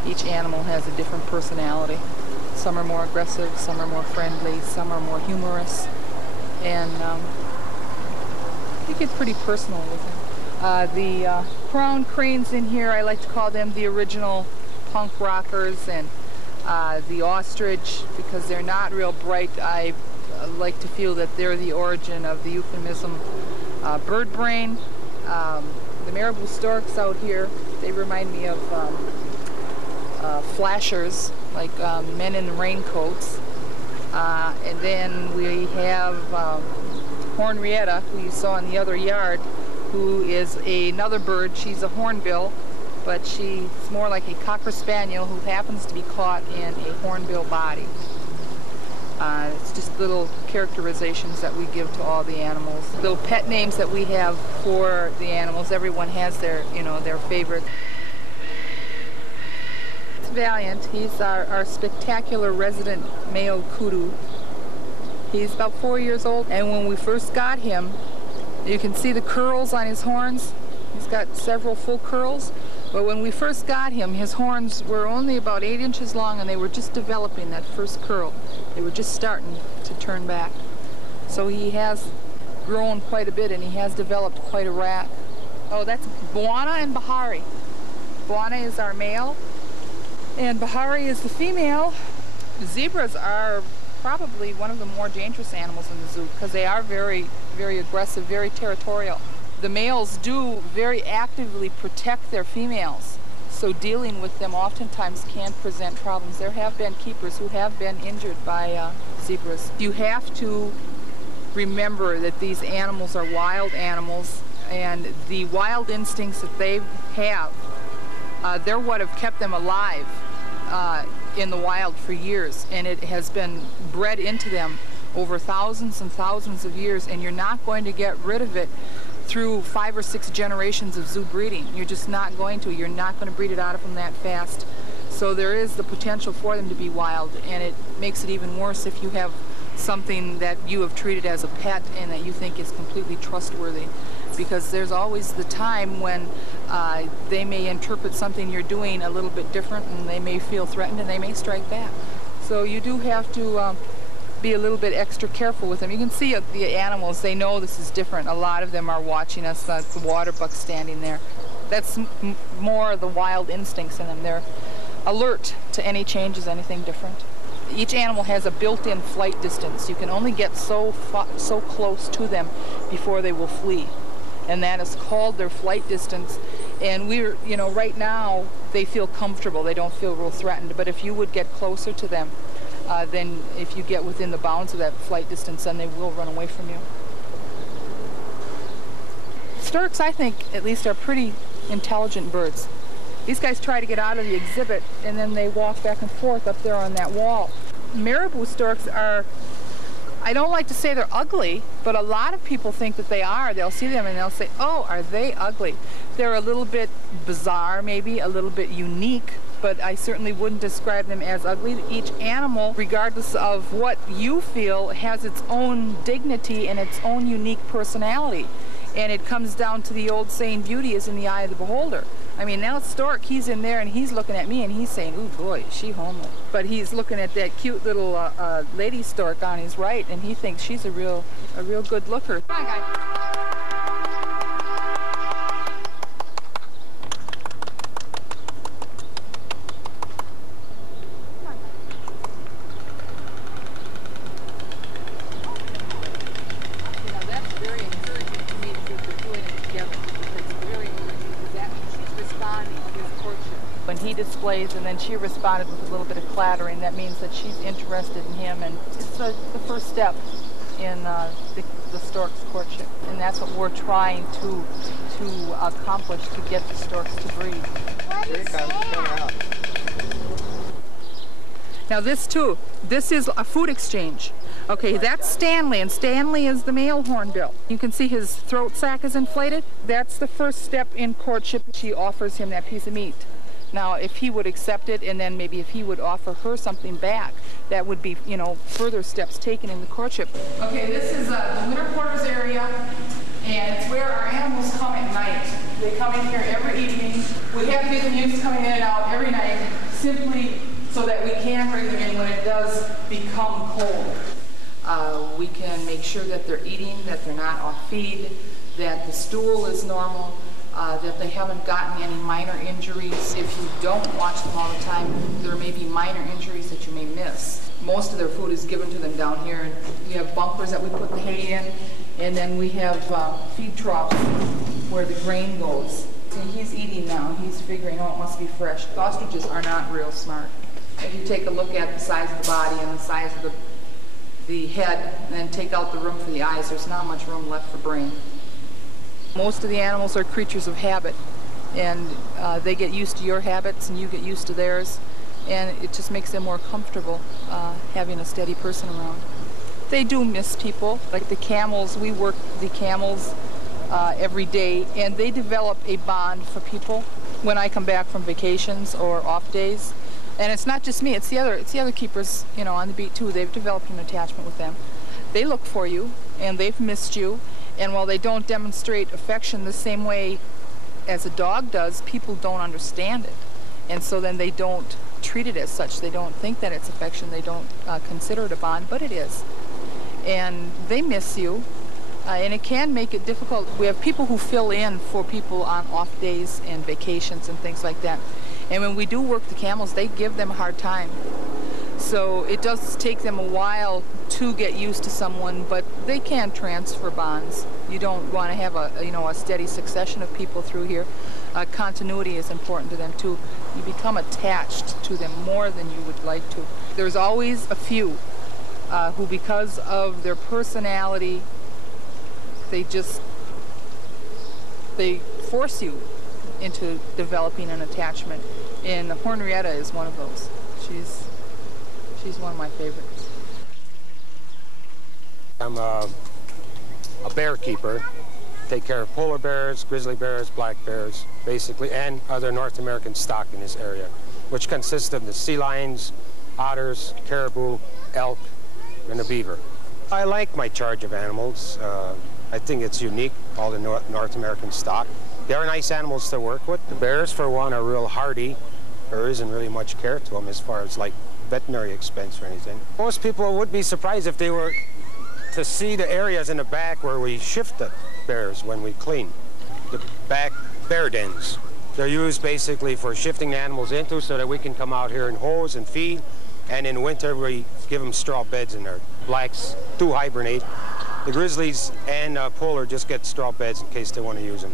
Each animal has a different personality. Some are more aggressive, some are more friendly, some are more humorous, and it gets pretty personal with them. The crowned cranes in here, I like to call them the original punk rockers, and the ostrich, because they're not real bright, I like to feel that they're the origin of the euphemism bird brain. The marabou storks out here, they remind me of flashers, like men in raincoats. And then we have Hornrietta, who you saw in the other yard, who is another bird. She's a hornbill, but she's more like a cocker spaniel who happens to be caught in a hornbill body. It's just little characterizations that we give to all the animals. Little pet names that we have for the animals. Everyone has their, their favorite. Valiant, he's our spectacular resident male kudu. He's about 4 years old, and when we first got him, you can see the curls on his horns. He's got several full curls, but when we first got him, his horns were only about 8 inches long, and they were just developing that first curl. They were just starting to turn back. So he has grown quite a bit, and he has developed quite a rack. Oh, that's Buana and Bahari. Buana is our male, and Bahari is the female. Zebras are probably one of the more dangerous animals in the zoo because they are very, very aggressive, very territorial. The males do very actively protect their females, so dealing with them oftentimes can present problems. There have been keepers who have been injured by zebras. You have to remember that these animals are wild animals, and the wild instincts that they have, they're what have kept them alive in the wild for years, and it has been bred into them over thousands and thousands of years, and you're not going to get rid of it through 5 or 6 generations of zoo breeding. You're just not going to. You're not going to breed it out of them that fast. So there is the potential for them to be wild, and it makes it even worse if you have something that you have treated as a pet and that you think is completely trustworthy, because there's always the time when they may interpret something you're doing a little bit different, and they may feel threatened and they may strike back. So you do have to be a little bit extra careful with them. You can see the animals, they know this is different. A lot of them are watching us, the water buck standing there. That's more the wild instincts in them. They're alert to any changes, anything different. Each animal has a built-in flight distance. You can only get so close to them before they will flee, and that is called their flight distance. And we're, you know, right now they feel comfortable. They don't feel real threatened. But if you would get closer to them, then if you get within the bounds of that flight distance, then they will run away from you. Storks, I think, at least, are pretty intelligent birds. These guys try to get out of the exhibit, and then they walk back and forth up there on that wall. Marabou storks are, I don't like to say they're ugly, but a lot of people think that they are. They'll see them and they'll say, oh, are they ugly? They're a little bit bizarre, maybe, a little bit unique, but I certainly wouldn't describe them as ugly. Each animal, regardless of what you feel, has its own dignity and its own unique personality. And it comes down to the old saying, beauty is in the eye of the beholder. I mean, now stork, he's in there and he's looking at me and he's saying, ooh boy, is she homely. But he's looking at that cute little lady stork on his right, and he thinks she's a real good looker. Come on, guys. When he displays and then she responded with a little bit of clattering, that means that she's interested in him, and it's the first step in the stork's courtship, and that's what we're trying to accomplish, to get the storks to breed. What is that? Now this too, this is a food exchange. Okay, that's Stanley, and Stanley is the male hornbill. You can see his throat sac is inflated. That's the first step in courtship. She offers him that piece of meat. Now, if he would accept it, and then maybe if he would offer her something back, that would be, you know, further steps taken in the courtship. Okay, this is the winter quarters area, and it's where our animals come at night. They come in here every evening. We have to get them used to coming in and out every night, simply so that we can bring them in when it does become cold. We can make sure that they're eating, that they're not off feed, that the stool is normal, that they haven't gotten any minor injuries. If you don't watch them all the time, there may be minor injuries that you may miss. Most of their food is given to them down here, and we have bunkers that we put the hay in, and then we have feed troughs where the grain goes. And he's eating now. He's figuring, oh, it must be fresh. Ostriches are not real smart. If you take a look at the size of the body and the size of the head, and then take out the room for the eyes, there's not much room left for brain. Most of the animals are creatures of habit, and they get used to your habits and you get used to theirs, and it just makes them more comfortable having a steady person around. They do miss people, like the camels. We work the camels every day, and they develop a bond for people when I come back from vacations or off days. And it's not just me, it's the other keepers, you know, on the beat too. They've developed an attachment with them. They look for you, and they've missed you. And while they don't demonstrate affection the same way as a dog does, people don't understand it. And so then they don't treat it as such. They don't think that it's affection. They don't consider it a bond, but it is. And they miss you, and it can make it difficult. We have people who fill in for people on off days and vacations and things like that. And when we do work the camels, they give them a hard time. So it does take them a while to get used to someone, but they can transfer bonds. You don't want to have a steady succession of people through here. Continuity is important to them too. You become attached to them more than you would like to. There's always a few who, because of their personality, they force you into developing an attachment. And Hornrietta is one of those. She's one of my favorites. I'm a bear keeper. Take care of polar bears, grizzly bears, black bears, basically, and other North American stock in this area, which consists of the sea lions, otters, caribou, elk, and a beaver. I like my charge of animals. I think it's unique, all the North American stock. They're nice animals to work with. The bears, for one, are real hardy. There isn't really much care to them as far as like veterinary expense or anything. Most people would be surprised if they were to see the areas in the back where we shift the bears when we clean. The back bear dens. They're used basically for shifting the animals into so that we can come out here and hose and feed. And in winter, we give them straw beds in there. Blacks do hibernate. The grizzlies and polar just get straw beds in case they want to use them.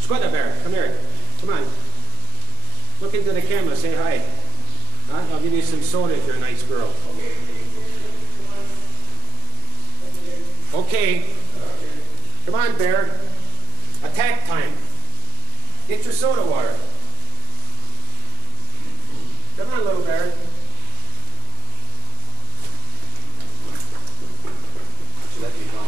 Squid bear, come here. Come on. Look into the camera, say hi. Huh? I'll give you some soda if you're a nice girl. Okay. Come on, bear. Attack time. Get your soda water. Come on, little bear. She let me go.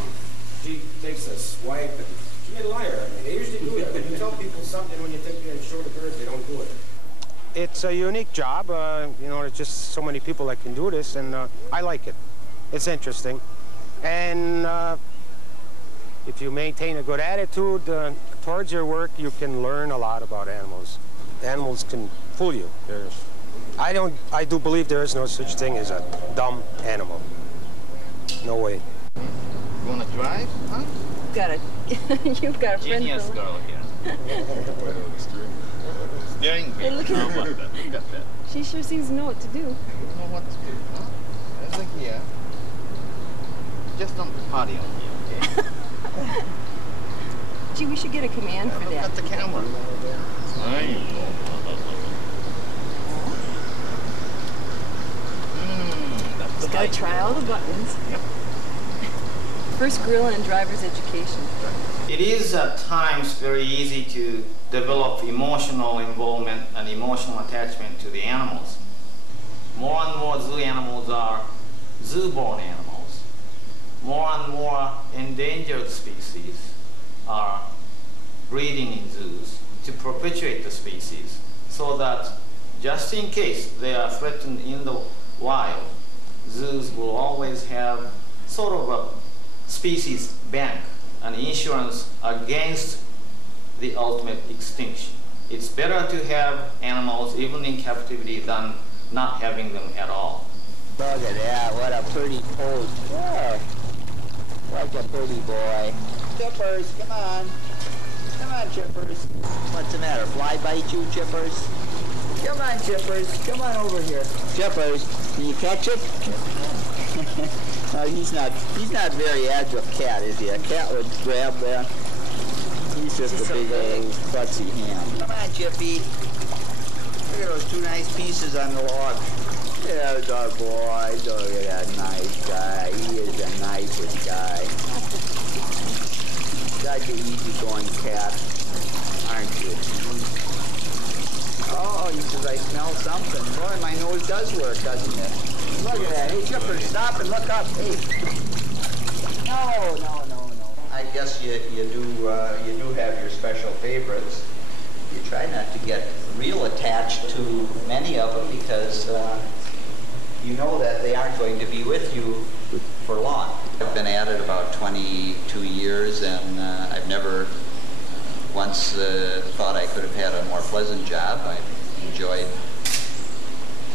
She takes a swipe and she's a liar. I mean, they usually do that. When you tell people something when you think they're show the birds, they don't do it. It's a unique job. You know, there's just so many people that can do this, and I like it. It's interesting. And if you maintain a good attitude towards your work, you can learn a lot about animals. Animals can fool you. I do believe there is no such thing as a dumb animal. No way. You want to drive, huh? You've got a Genius friend. girl here. Steering wheel. Hey, look at her. Look at that. She sure seems to know what to do. You know what to do, huh? There's a gear. Just don't party on me, okay? Gee, we should get a command for that. Look at the camera. There you go. Just gotta try all the buttons. Yep. First gorilla in driver's education. It is at times very easy to develop emotional involvement and emotional attachment to the animals. More and more zoo animals are zoo-born animals. More and more endangered species are breeding in zoos to perpetuate the species so that just in case they are threatened in the wild, zoos will always have sort of a species bank, an insurance against the ultimate extinction. It's better to have animals even in captivity than not having them at all. Look at that, what a pretty pose. Yeah. Like a pretty boy. Chippers, come on. Come on, Chippers. What's the matter, fly bite you, Chippers? Come on, Chippers, come on over here. Chippers, can you catch it? No, he's not very agile cat, is he? A cat would grab that. He's just a big old futzy hand. Come on, Chippy. Look at those two nice pieces on the log. There's our boy. Look at that nice guy. He is the nicest guy. Such an easygoing cat, aren't you? Oh, he says, I smell something. Boy, my nose does work, doesn't it? Look at that. Hey, Chipper, stop and look up. Hey. No. I guess you do have your special favorites. You try not to get real attached to many of them because you know that they aren't going to be with you for long. I've been at it about 22 years and I've never once thought I could have had a more pleasant job. I've enjoyed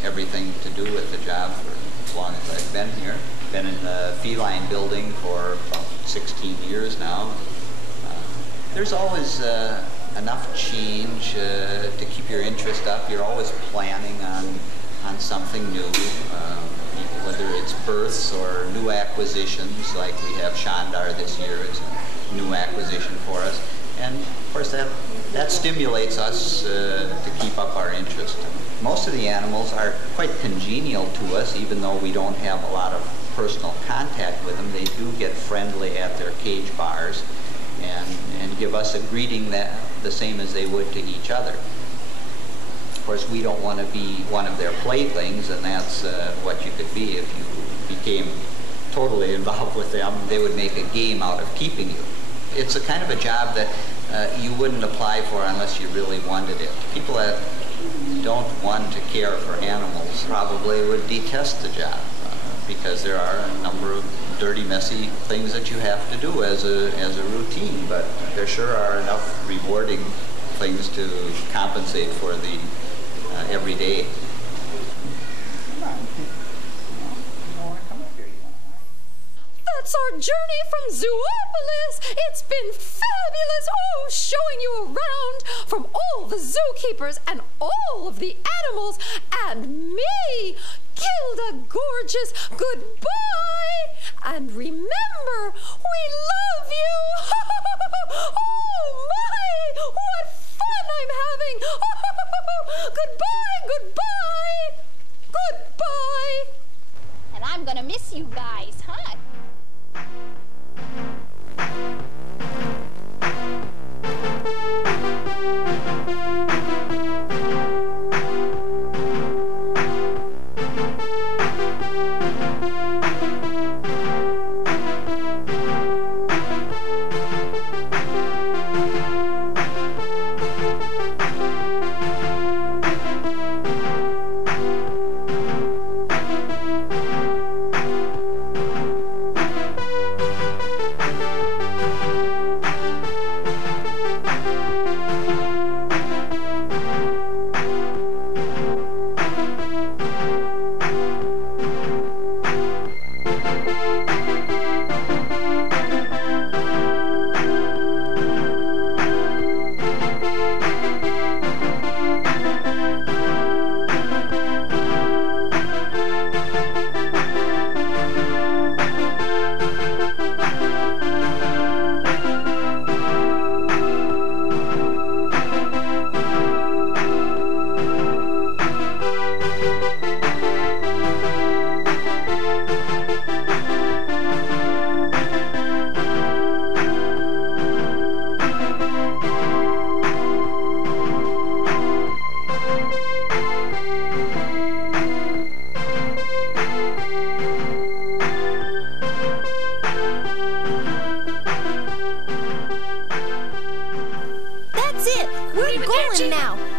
everything to do with the job for as long as I've been here. Been in the feline building for about 16 years now. There's always enough change to keep your interest up. You're always planning on something new, whether it's births or new acquisitions, like we have Shandar this year is a new acquisition for us. And of course that stimulates us to keep up our interest. Most of the animals are quite congenial to us, even though we don't have a lot of personal contact with them. They do get friendly at their cage bars and give us a greeting that the same as they would to each other. Of course, we don't want to be one of their playthings, and that's what you could be if you became totally involved with them. They would make a game out of keeping you. It's a kind of a job that you wouldn't apply for unless you really wanted it. People that don't want to care for animals probably would detest the job because there are a number of dirty, messy things that you have to do as a routine, but there sure are enough rewarding things to compensate for the everyday. That's our journey from Zoo-opolis. It's been fabulous. Oh, showing you around from all the zookeepers and all of the animals and me. Gilda Gorgeous, goodbye. And remember, we love you. Oh, my, what fun I'm having. Goodbye, goodbye, goodbye. And I'm gonna miss you guys, huh?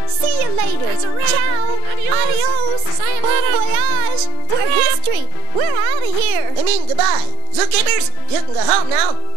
See you later. Ciao. Adios. Bon voyage. We're history. We're out of here. I mean, goodbye. Zookeepers, you can go home now.